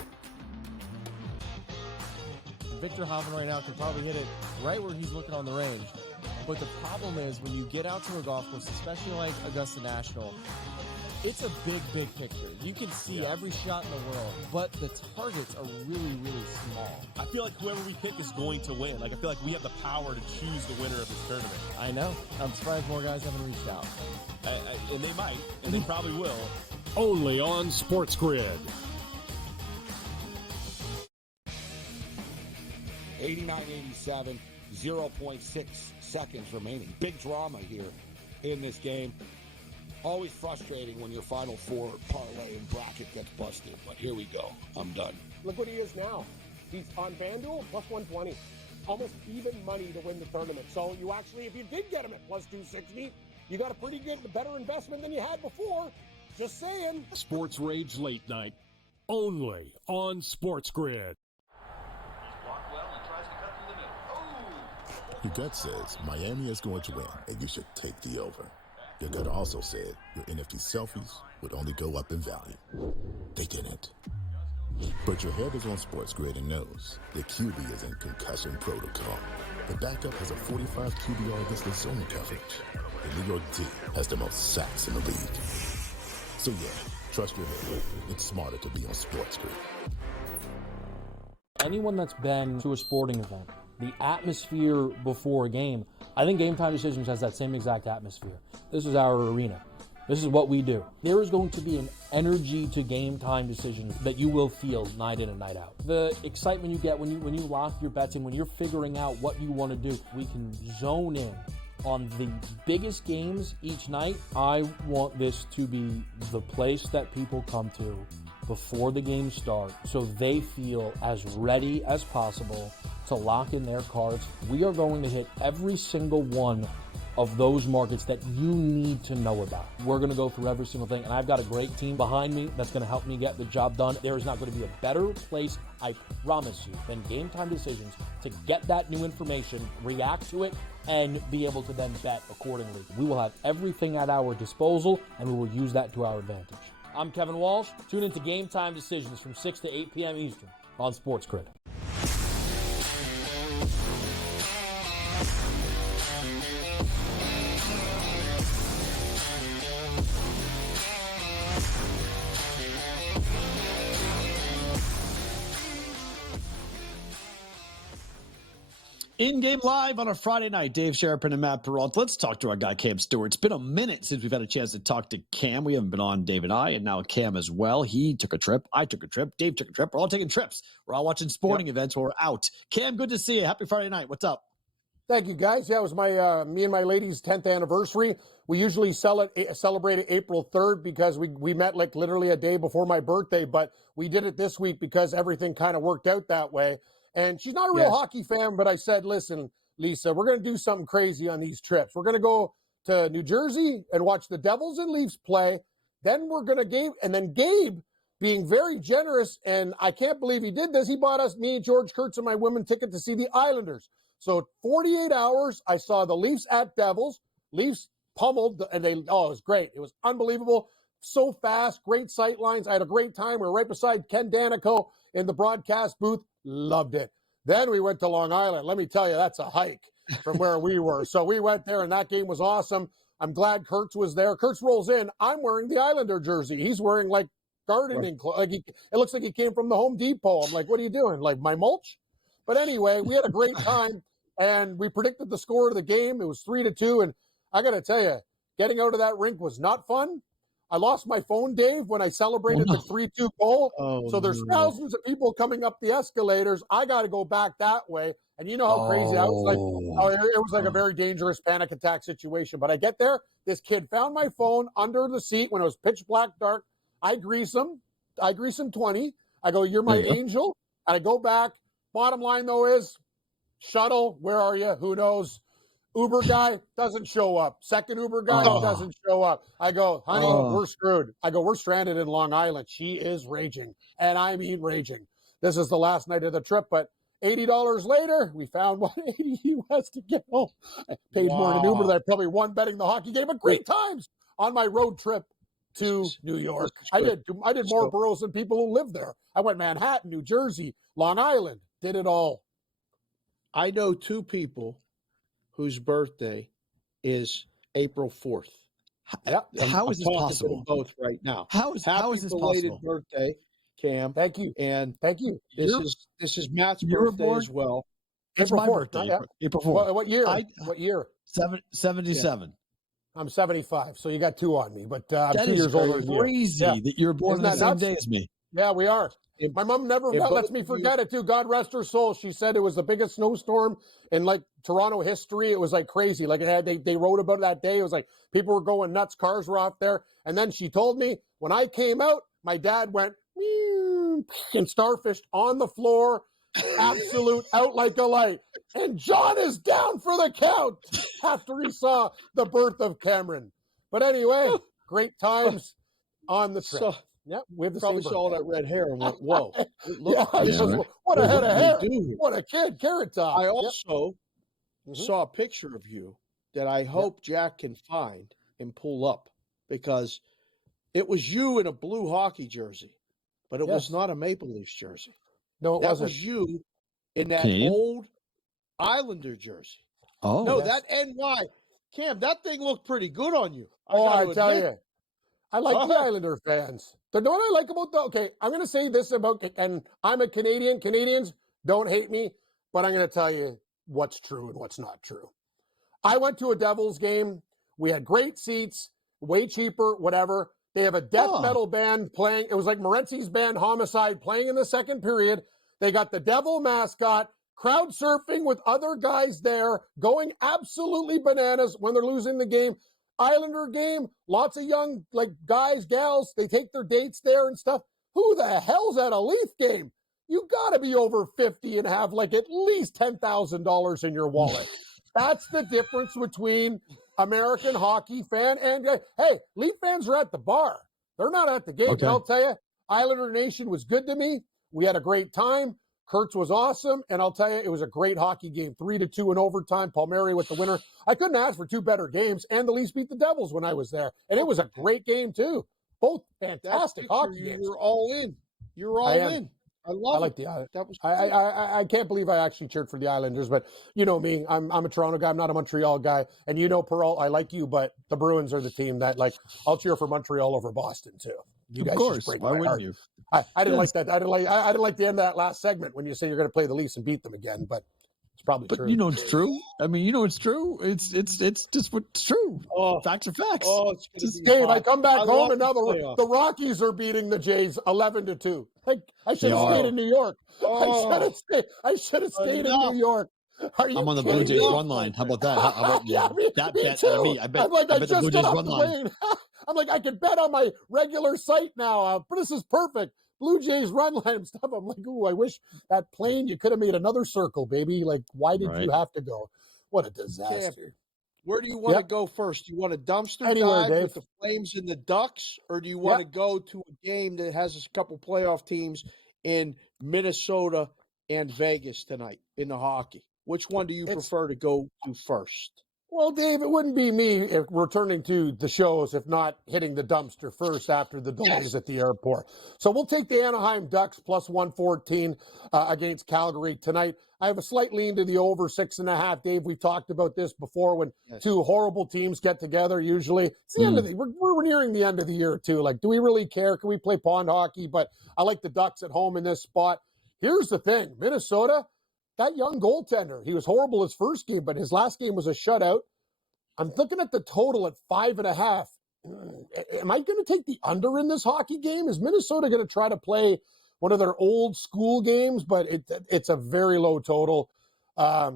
Victor Hovland right now can probably hit it right where he's looking on the range. But the problem is when you get out to a golf course, especially like Augusta National, it's a big picture. You can see every shot in the world, but the targets are really, really small. I feel like whoever we pick is going to win. Like, I feel like we have the power to choose the winner of this tournament. I know. I'm surprised more guys haven't reached out. And they might, and they probably will. Only on SportsGrid. 89-87, 0.6 seconds remaining. Big drama here in this game. Always frustrating when your Final Four parlay and bracket gets busted, but here we go. I'm done. Look what he is now. He's on FanDuel, plus 120. Almost even money to win the tournament. So you actually, if you did get him at plus 260, you got a pretty good, better investment than you had before. Just saying. Sports Rage Late Night, only on SportsGrid. Your gut says Miami is going to win, and you should take the over. Your gut also said your NFT selfies would only go up in value. They didn't. But your head is on SportsGrid and knows the QB is in concussion protocol. The backup has a 45 QBR against the zone coverage. The New York D has the most sacks in the league. So yeah, trust your head. It's smarter to be on SportsGrid. Anyone that's been to a sporting event, the atmosphere before a game, I think Game Time Decisions has that same exact atmosphere. This is our arena. This is what we do. There is going to be an energy to Game Time Decisions that you will feel night in and night out. The excitement you get when you lock your bets in, when you're figuring out what you want to do, we can zone in on the biggest games each night, I want this to be the place that people come to before the games start so they feel as ready as possible to lock in their cards. We are going to hit every single one of those markets that you need to know about. We're going to go through every single thing, and I've got a great team behind me that's going to help me get the job done. There is not going to be a better place, I promise you, than Game Time Decisions to get that new information, react to it, and be able to then bet accordingly. We will have everything at our disposal, and we will use that to our advantage. I'm Kevin Walsh. Tune into Game Time Decisions from 6 to 8 p.m. Eastern on SportsGrid. In-game live on a Friday night, Dave Sharapan and Matt Perrault. Let's talk to our guy, Cam Stewart. It's been a minute since we've had a chance to talk to Cam. We haven't been on, Dave and I, and now Cam as well. He took a trip. I took a trip. Dave took a trip. We're all taking trips. We're all watching sporting events while we're out. Cam, good to see you. Happy Friday night. What's up? Thank you, guys. Yeah, it was my me and my lady's 10th anniversary. We usually celebrate it April 3rd because we met like literally a day before my birthday, but we did it this week because everything kind of worked out that way. And she's not a real hockey fan, but I said, listen, Lisa, we're going to do something crazy on these trips. We're going to go to New Jersey and watch the Devils and Leafs play. Then we're going to Gabe, being very generous, and I can't believe he did this. He bought us, me, George Kurtz, and my women ticket to see the Islanders. So 48 hours, I saw the Leafs at Devils. Leafs pummeled, and it was great. It was unbelievable. So fast, great sight lines. I had a great time. We were right beside Ken Danico in the broadcast booth. Loved it. Then we went to Long Island. Let me tell you, that's a hike from where we were. So we went there, and that game was awesome. I'm glad Kurtz was there. Kurtz rolls in. I'm wearing the Islander jersey. He's wearing, like, gardening clothes. Like it looks like he came from the Home Depot. I'm like, what are you doing? Like, my mulch? But anyway, we had a great time, and we predicted the score of the game. It was 3-2, and I got to tell you, getting out of that rink was not fun. I lost my phone, Dave, when I celebrated the 3-2 goal. So there's thousands of people coming up the escalators. I got to go back that way. And you know how crazy I was. It was like a very dangerous panic attack situation. But I get there. This kid found my phone under the seat when it was pitch black dark. I grease him 20. I go, you're my angel. And I go back. Bottom line, though, is shuttle. Where are you? Who knows? Uber guy doesn't show up. Second Uber guy doesn't show up. I go, honey, we're screwed. I go, we're stranded in Long Island. She is raging. And I mean raging. This is the last night of the trip, but $80 later, we found $180 US to get home. I paid more in an Uber than I probably won betting the hockey game, but great times on my road trip to New York. I did more boroughs than people who live there. I went Manhattan, New Jersey, Long Island, did it all. I know two people whose birthday is April 4th. How is this possible? Both right now. How is this belated possible? Birthday, Cam. Thank you. And thank you. This is Matt's birthday as well. It's my birthday. April 4th. What year? What year? 77. Yeah. I'm 75, so you got two on me, but I'm that 2 years older than you. Crazy that you're born on the same day as me. Yeah, we are. My mom never lets me forget it, too. God rest her soul. She said it was the biggest snowstorm in, like, Toronto history. It was, like, crazy. Like, they wrote about it that day. It was like people were going nuts. Cars were off there. And then she told me when I came out, my dad went and starfished on the floor, absolute out like a light. And John is down for the count after he saw the birth of Cameron. But anyway, great times on the trip. Yep, we have the probably same saw all that red hair and went, "Whoa, what a head of hair! What a kid, Carrot Top!" I also saw a picture of you that I hope Jack can find and pull up because it was you in a blue hockey jersey, but it was not a Maple Leafs jersey. No, it wasn't. That was you in that old Islander jersy. Oh, no, that NY Cam, that thing looked pretty good on you. I tell you. I like the Islander fans. You know what I like about I'm going to say this about, and I'm a Canadian. Canadians, don't hate me, but I'm going to tell you what's true and what's not true. I went to a Devils game. We had great seats, way cheaper, whatever. They have a death metal band playing. It was like Morenzi's band, Homicide, playing in the second period. They got the Devil mascot, crowd surfing with other guys there, going absolutely bananas when they're losing the game. Islander game, lots of young guys, gals, they take their dates there and stuff. Who the hell's at a Leaf game? You got to be over 50 and have at least $10,000 in your wallet. That's the difference between American hockey fan and, hey, Leaf fans are at the bar. They're not at the game. Okay. And I'll tell you, Islander Nation was good to me. We had a great time. Kurtz was awesome. And I'll tell you, it was a great hockey game. 3-2 in overtime. Palmieri with the winner. I couldn't ask for two better games. And the Leafs beat the Devils when I was there. And it was a great game, too. Both fantastic hockey games. You're all in. You're all in. I like the Islanders. That was I can't believe I actually cheered for the Islanders, but you know me, I'm a Toronto guy. I'm not a Montreal guy, and Perrault, I like you, but the Bruins are the team that I'll cheer for Montreal over Boston too. You guys, of course, just break why my wouldn't heart. you? I didn't like that. I didn't like the end of that last segment when you say you're going to play the Leafs and beat them again, but it's probably true. But it's true. I mean, it's true. It's just what's true. Facts are facts. Dave, I come back home and now the Rockies are beating the Jays 11-2. I should have stayed in New York. I should have stayed in New York. I'm on the Blue Jays run line. How about that? How about that bet out of me? I bet the Blue Jays run line. I'm I could bet on my regular site now. But this is perfect. Blue Jays run line and stuff. I'm ooh, I wish that plane, you could have made another circle, baby. Why did you have to go? What a disaster. Where do you want to go first? Do you want a dumpster dive with the Flames and the Ducks, or do you want to go to a game that has a couple playoff teams in Minnesota and Vegas tonight in the hockey? Which one do you prefer to go to first? Well, Dave, it wouldn't be me returning to the shows if not hitting the dumpster first after the delays at the airport. So we'll take the Anaheim Ducks plus 114 against Calgary tonight. I have a slight lean to the over 6.5. Dave, we've talked about this before when two horrible teams get together. Usually, it's the end of the we're nearing the end of the year too. Do we really care? Can we play pond hockey? But I like the Ducks at home in this spot. Here's the thing, Minnesota. That young goaltender, he was horrible his first game, but his last game was a shutout. I'm looking at the total at 5.5. Am I going to take the under in this hockey game? Is Minnesota going to try to play one of their old school games? But it's a very low total. I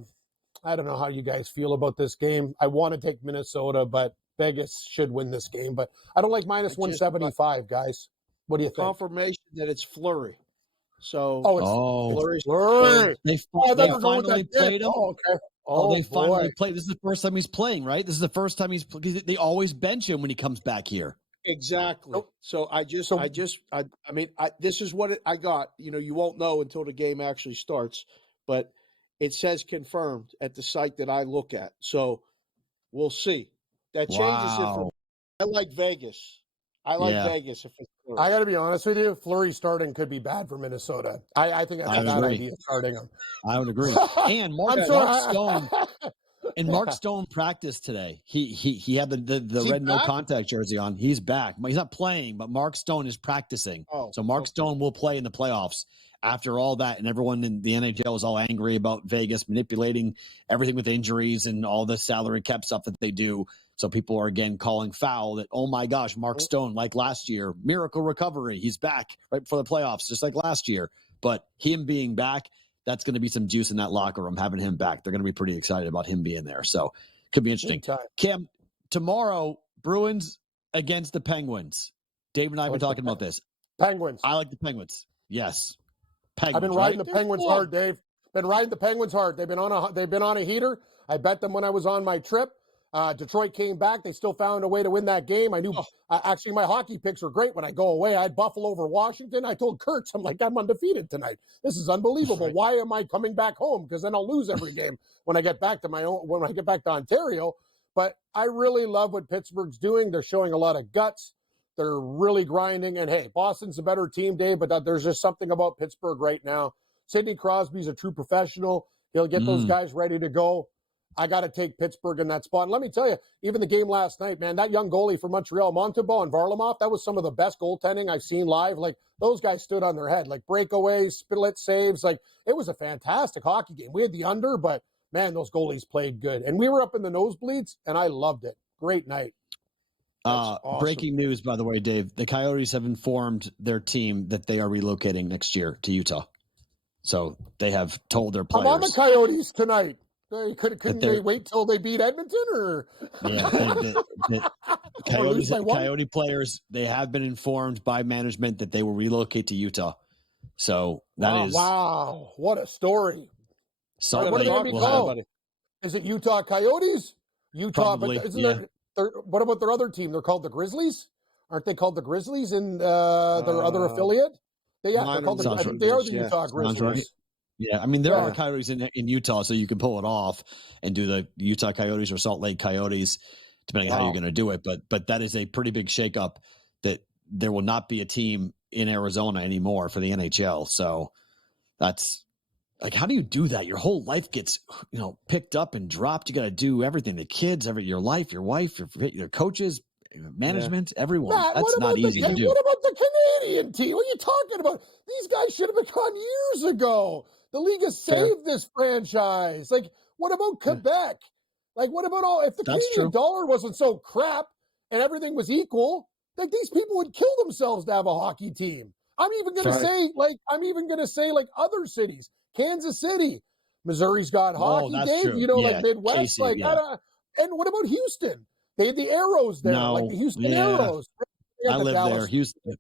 don't know how you guys feel about this game. I want to take Minnesota, but Vegas should win this game. But I don't like minus 175, guys. What do you think? Confirmation that it's Fleury. So Fleury. They finally played him. They finally played. This is the first time he's playing, right? This is the first time because they always bench him when he comes back here. Exactly. So this is what I got. You won't know until the game actually starts, but it says confirmed at the site that I look at. So we'll see. That changes it from. I like Vegas. Vegas if it's Fleury. I got to be honest with you. Fleury starting could be bad for Minnesota. I think that's a bad idea starting him. I would agree. And Mark Stone practiced today. He had the red no contact jersey on. He's back. He's not playing, but Mark Stone is practicing. So Mark Stone will play in the playoffs. After all that, and everyone in the NHL was all angry about Vegas manipulating everything with injuries and all the salary cap stuff that they do. So people are again calling foul that, oh my gosh, Mark Stone, like last year, miracle recovery. He's back right before the playoffs, just like last year. But him being back, that's going to be some juice in that locker room, having him back. They're going to be pretty excited about him being there. So could be interesting. Cam, tomorrow, Bruins against the Penguins. Dave and I have been talking about this. Penguins. I like the Penguins. Yes. Penguins, I've been riding the Penguins hard, Dave. Been riding the Penguins hard. They've been on a heater. I bet them when I was on my trip. Detroit came back. They still found a way to win that game. I knew actually my hockey picks were great when I go away. I had Buffalo over Washington. I told Kurtz, I'm undefeated tonight. This is unbelievable. Why am I coming back home? Because then I'll lose every game when I get back to Ontario. But I really love what Pittsburgh's doing. They're showing a lot of guts. They're really grinding. And hey, Boston's a better team, Dave, but there's just something about Pittsburgh right now. Sidney Crosby's a true professional. He'll get those guys ready to go. I got to take Pittsburgh in that spot. And let me tell you, even the game last night, man, that young goalie from Montreal, Montembeault and Varlamov, that was some of the best goaltending I've seen live. Those guys stood on their head, breakaways, split saves. It was a fantastic hockey game. We had the under, but, man, those goalies played good. And we were up in the nosebleeds, and I loved it. Great night. Awesome. Breaking news, by the way, Dave. The Coyotes have informed their team that they are relocating next year to Utah. So they have told their players. I'm on the Coyotes tonight. Couldn't they wait till they beat Edmonton? Or Coyote players, they have been informed by management that they will relocate to Utah. So wow, what a story! Salt What Lake are they be called? Is it Utah Coyotes? Utah, probably, but isn't there? What about their other team? They're called the Grizzlies. Aren't they called the Grizzlies in their other affiliate? They're called I think they are the Utah Grizzlies. Right. Yeah, I mean, there are Coyotes in Utah, so you can pull it off and do the Utah Coyotes or Salt Lake Coyotes, depending on how you're going to do it. But that is a pretty big shakeup that there will not be a team in Arizona anymore for the NHL. So that's like, how do you do that? Your whole life gets, picked up and dropped. You got to do everything. The kids, your life, your wife, your coaches, management, everyone. Matt, that's not easy to do. What about the Canadian team? What are you talking about? These guys should have been gone years ago. The league has saved this franchise. Like, what about Quebec? Like, what about if the Canadian dollar wasn't so crap and everything was equal, like these people would kill themselves to have a hockey team. I'm even going to say other cities, Kansas City, Missouri's got hockey, Dave, like Midwest, Casey, and what about Houston? They had the Arrows there, like the Houston Arrows. I live there. Houston.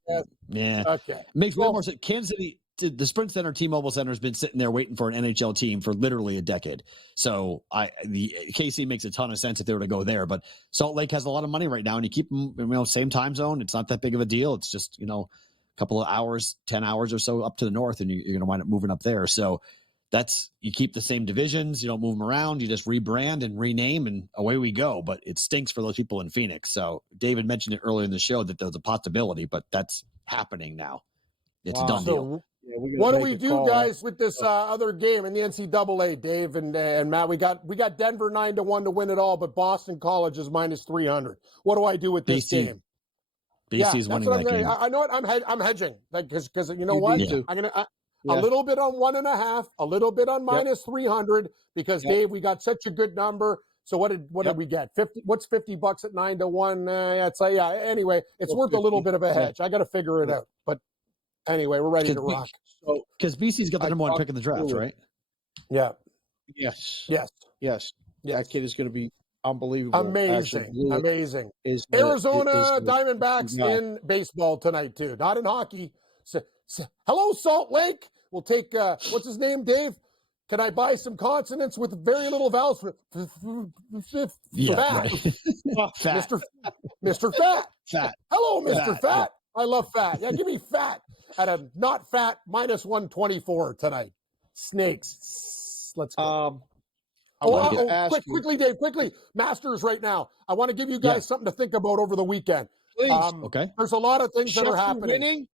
Yeah. Okay. Makes more sense. Kansas City, the Sprint Center, T-Mobile Center has been sitting there waiting for an NHL team for literally a decade. So the KC makes a ton of sense if they were to go there. But Salt Lake has a lot of money right now, and you keep them, same time zone. It's not that big of a deal. It's just, a couple of hours, 10 hours or so up to the north, and you're going to wind up moving up there. So you keep the same divisions. You don't move them around. You just rebrand and rename, and away we go. But it stinks for those people in Phoenix. So David mentioned it earlier in the show that there's a possibility, but that's happening now. It's a done deal. What do we do, guys, with this other game in the NCAA, Dave and Matt? We got Denver 9-1 to win it all, but Boston College is -300. What do I do with this game? BC's winning that game. I know what I'm hedging, because you know what? I'm gonna a little bit on 1.5, a little bit on -300, because Dave, we got such a good number. So what did we get? 50? What's $50 at 9-1? Anyway, it's worth a little bit of a hedge. I got to figure it out, but. Anyway, we're ready to rock. So, because BC's got the number one pick in the draft, right? Yeah. Yes. That kid is going to be unbelievable. Amazing. Arizona Diamondbacks in baseball tonight, too. Not in hockey. Hello, Salt Lake. We'll take, what's his name, Dave? Can I buy some consonants with very little vowels for fat? Fat. Mr. Fat. Fat. Hello, Mr. Fat. I love fat. Yeah, give me fat at a not fat -124 tonight. Snakes. Let's go. Quickly, Dave, quickly. Masters right now. I want to give you guys something to think about over the weekend. Please. Okay. There's a lot of things that are happening. Winning?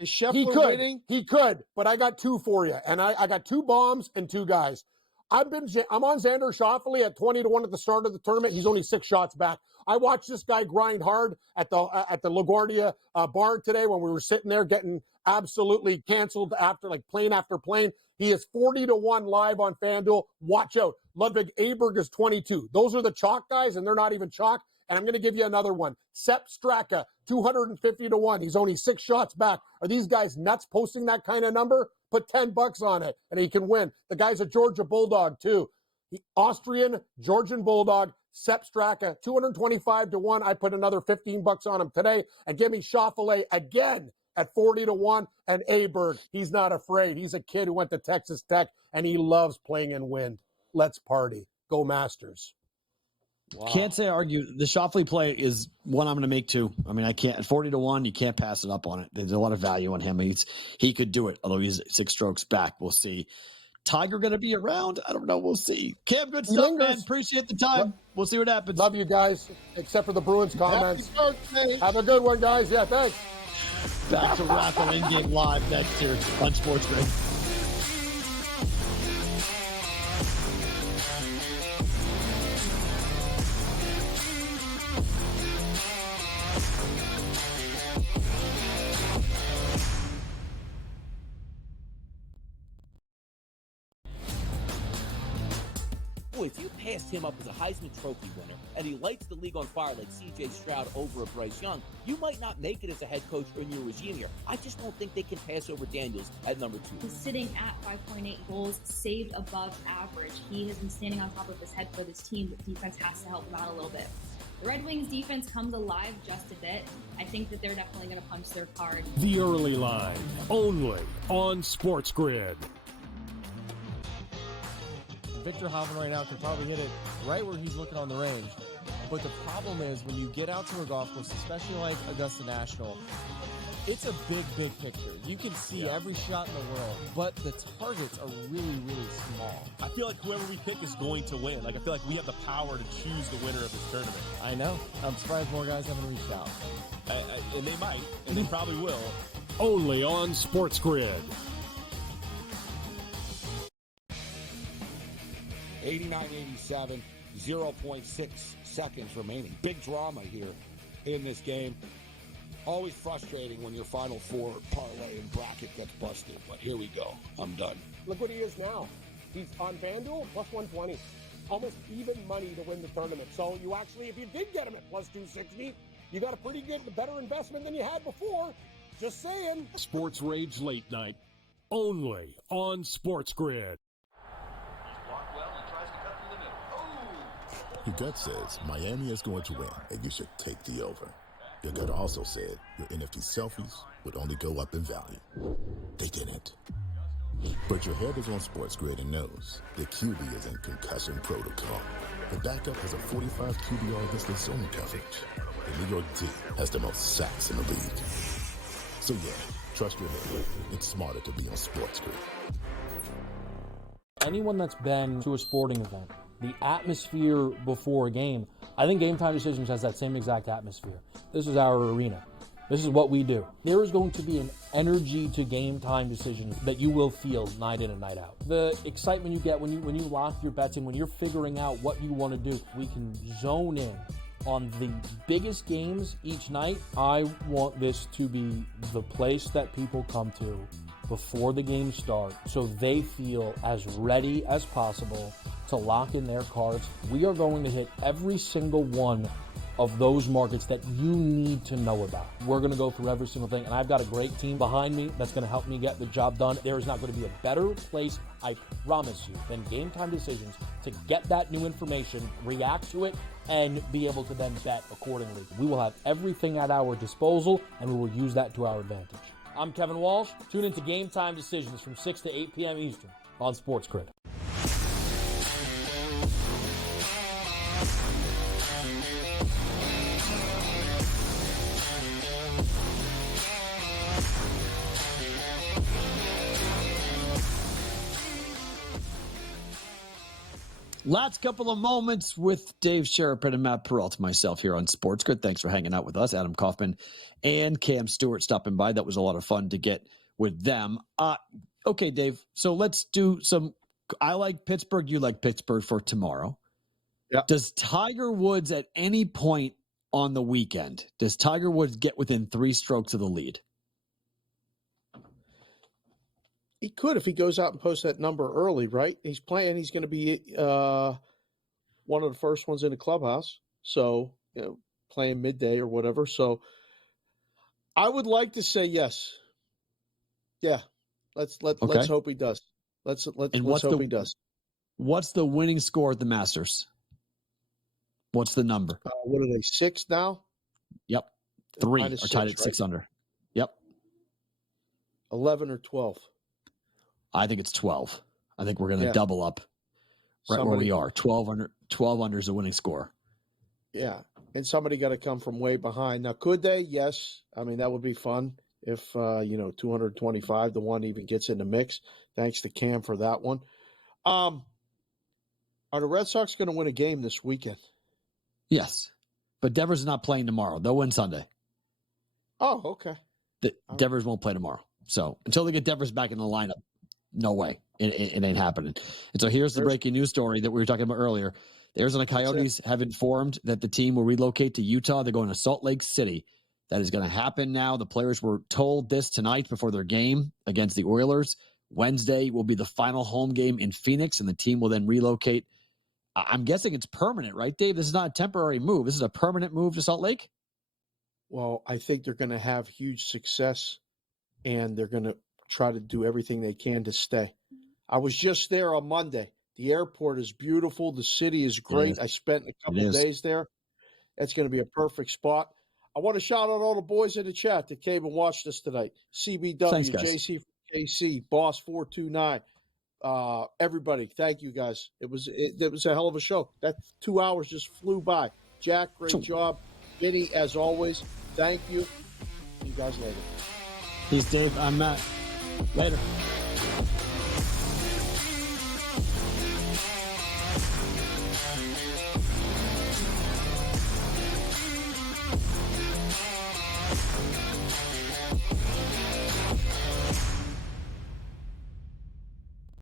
Is Scheffler winning? He could, but I got two for you. And I got two bombs and two guys. I'm on Xander Schauffele at 20-1 at the start of the tournament. He's only 6 shots back. I watched this guy grind hard at the LaGuardia bar today when we were sitting there getting absolutely canceled after plane after plane. He is 40-1 live on FanDuel. Watch out. Ludwig Aberg is 22. Those are the chalk guys, and they're not even chalk. And I'm going to give you another one. Sepp Straka, 250-1. He's only 6 shots back. Are these guys nuts posting that kind of number? Put $10 on it, and he can win. The guy's a Georgia Bulldog, too. The Austrian Georgian Bulldog, Sepp Straka, 225-1. I put another $15 on him today. And give me Schauffele again at 40-1. And Aberg, he's not afraid. He's a kid who went to Texas Tech, and he loves playing in wind. Let's party. Go Masters. Wow. Can't say I argue. The Schauffele play is one I'm going to make too. I mean, I can't. At 40-1, you can't pass it up on it. There's a lot of value on him. He could do it, although he's 6 strokes back. We'll see. Tiger going to be around? I don't know. We'll see. Cam, good stuff, man. Appreciate the time. We'll see what happens. Love you guys, except for the Bruins comments. Have a good one, guys. Yeah, thanks. Back to Raffle InGame Live next year on SportsGrid. Boy, if you passed him up as a Heisman Trophy winner and he lights the league on fire like CJ Stroud over a Bryce Young, you might not make it as a head coach or in your regime here. I just don't think they can pass over Daniels at number 2. He's sitting at 5.8 goals saved above average. He has been standing on top of his head for this team. The defense has to help him out a little bit. The Red Wings defense comes alive just a bit. I think that they're definitely going to punch their card. The early line, only on SportsGrid. Victor Hovland right now can probably hit it right where he's looking on the range. But the problem is when you get out to a golf course, especially like Augusta National, it's a big, big picture. You can see every shot in the world, but the targets are really, really small. I feel like whoever we pick is going to win. Like, I feel like we have the power to choose the winner of this tournament. I know. I'm surprised more guys haven't reached out. And they might, and they probably will. Only on SportsGrid. 89-87, 0.6 seconds remaining. Big drama here in this game. Always frustrating when your Final Four parlay and bracket gets busted, but here we go. I'm done. Look what he is now. He's on FanDuel, plus 120. Almost even money to win the tournament. So you actually, if you did get him at plus 260, you got a pretty good, better investment than you had before. Just saying. Sports Rage Late Night, only on SportsGrid. Your gut says Miami is going to win, and you should take the over. Your gut also said your NFT selfies would only go up in value. They didn't. But your head is on SportsGrid and knows the QB is in concussion protocol. The backup has a 45 QBR against the zone coverage. The New York D has the most sacks in the league. So yeah, trust your head. It's smarter to be on SportsGrid. Anyone that's been to a sporting event, the atmosphere before a game, I think Game Time Decisions has that same exact atmosphere. This is our arena. This is what we do. There is going to be an energy to Game Time Decisions that you will feel night in and night out. The excitement you get when you lock your bets in, when you're figuring out what you want to do, we can zone in on the biggest games each night. I want this to be the place that people come to before the games start so they feel as ready as possible to lock in their cards. We are going to hit every single one of those markets that you need to know about. We're going to go through every single thing, and I've got a great team behind me that's going to help me get the job done. There is not going to be a better place, I promise you, than Game Time Decisions to get that new information, react to it, and be able to then bet accordingly. We will have everything at our disposal, and we will use that to our advantage. I'm Kevin Walsh. Tune into Game Time Decisions from 6 to 8 p.m. Eastern on SportsGrid. Last couple of moments with Dave Sharapan and Matt Perrault, myself here on SportsGrid. Thanks for hanging out with us. Adam Kaufman and Cam Stewart stopping by. That was a lot of fun to get with them. Okay, Dave, so let's do some – I like Pittsburgh. You like Pittsburgh for tomorrow. Yeah. Does Tiger Woods at any point on the weekend, does Tiger Woods get within 3 strokes of the lead? He could if he goes out and posts that number early, right? He's playing. He's going to be one of the first ones in the clubhouse. So, playing midday or whatever. So, I would like to say yes. Yeah, let's hope he does. Let's hope he does. What's the winning score at the Masters? What's the number? What are they, 6 now? Yep, 3 are -6, tied at 6 right? under. Yep, 11 or 12. I think it's 12. I think we're going to double up right where we are. 12 under is the winning score. Yeah, and somebody got to come from way behind. Now, could they? Yes. I mean, that would be fun if 225 to 1 even gets in the mix. Thanks to Cam for that one. Are the Red Sox going to win a game this weekend? Yes, but Devers is not playing tomorrow. They'll win Sunday. Oh, okay. Devers won't play tomorrow. So until they get Devers back in the lineup, no way. It ain't happening. And so here's the breaking news story that we were talking about earlier. The Arizona Coyotes have informed that the team will relocate to Utah. They're going to Salt Lake City. That is going to happen now. The players were told this tonight before their game against the Oilers. Wednesday will be the final home game in Phoenix, and the team will then relocate I'm guessing it's permanent, right, Dave? This is not a temporary move. This is a permanent move to Salt Lake? Well, I think they're going to have huge success, and they're going to try to do everything they can to stay. I was just there on Monday. The airport is beautiful. The city is great. I spent a couple of days there. That's going to be a perfect spot. I want to shout out all the boys in the chat that came and watched us tonight. CBW, Thanks, JC from KC, Boss 429. Everybody, thank you guys. It was a hell of a show. That 2 hours just flew by. Jack, great job. Vinny, as always, thank you. See you guys later. Peace, Dave. I'm Matt. Later.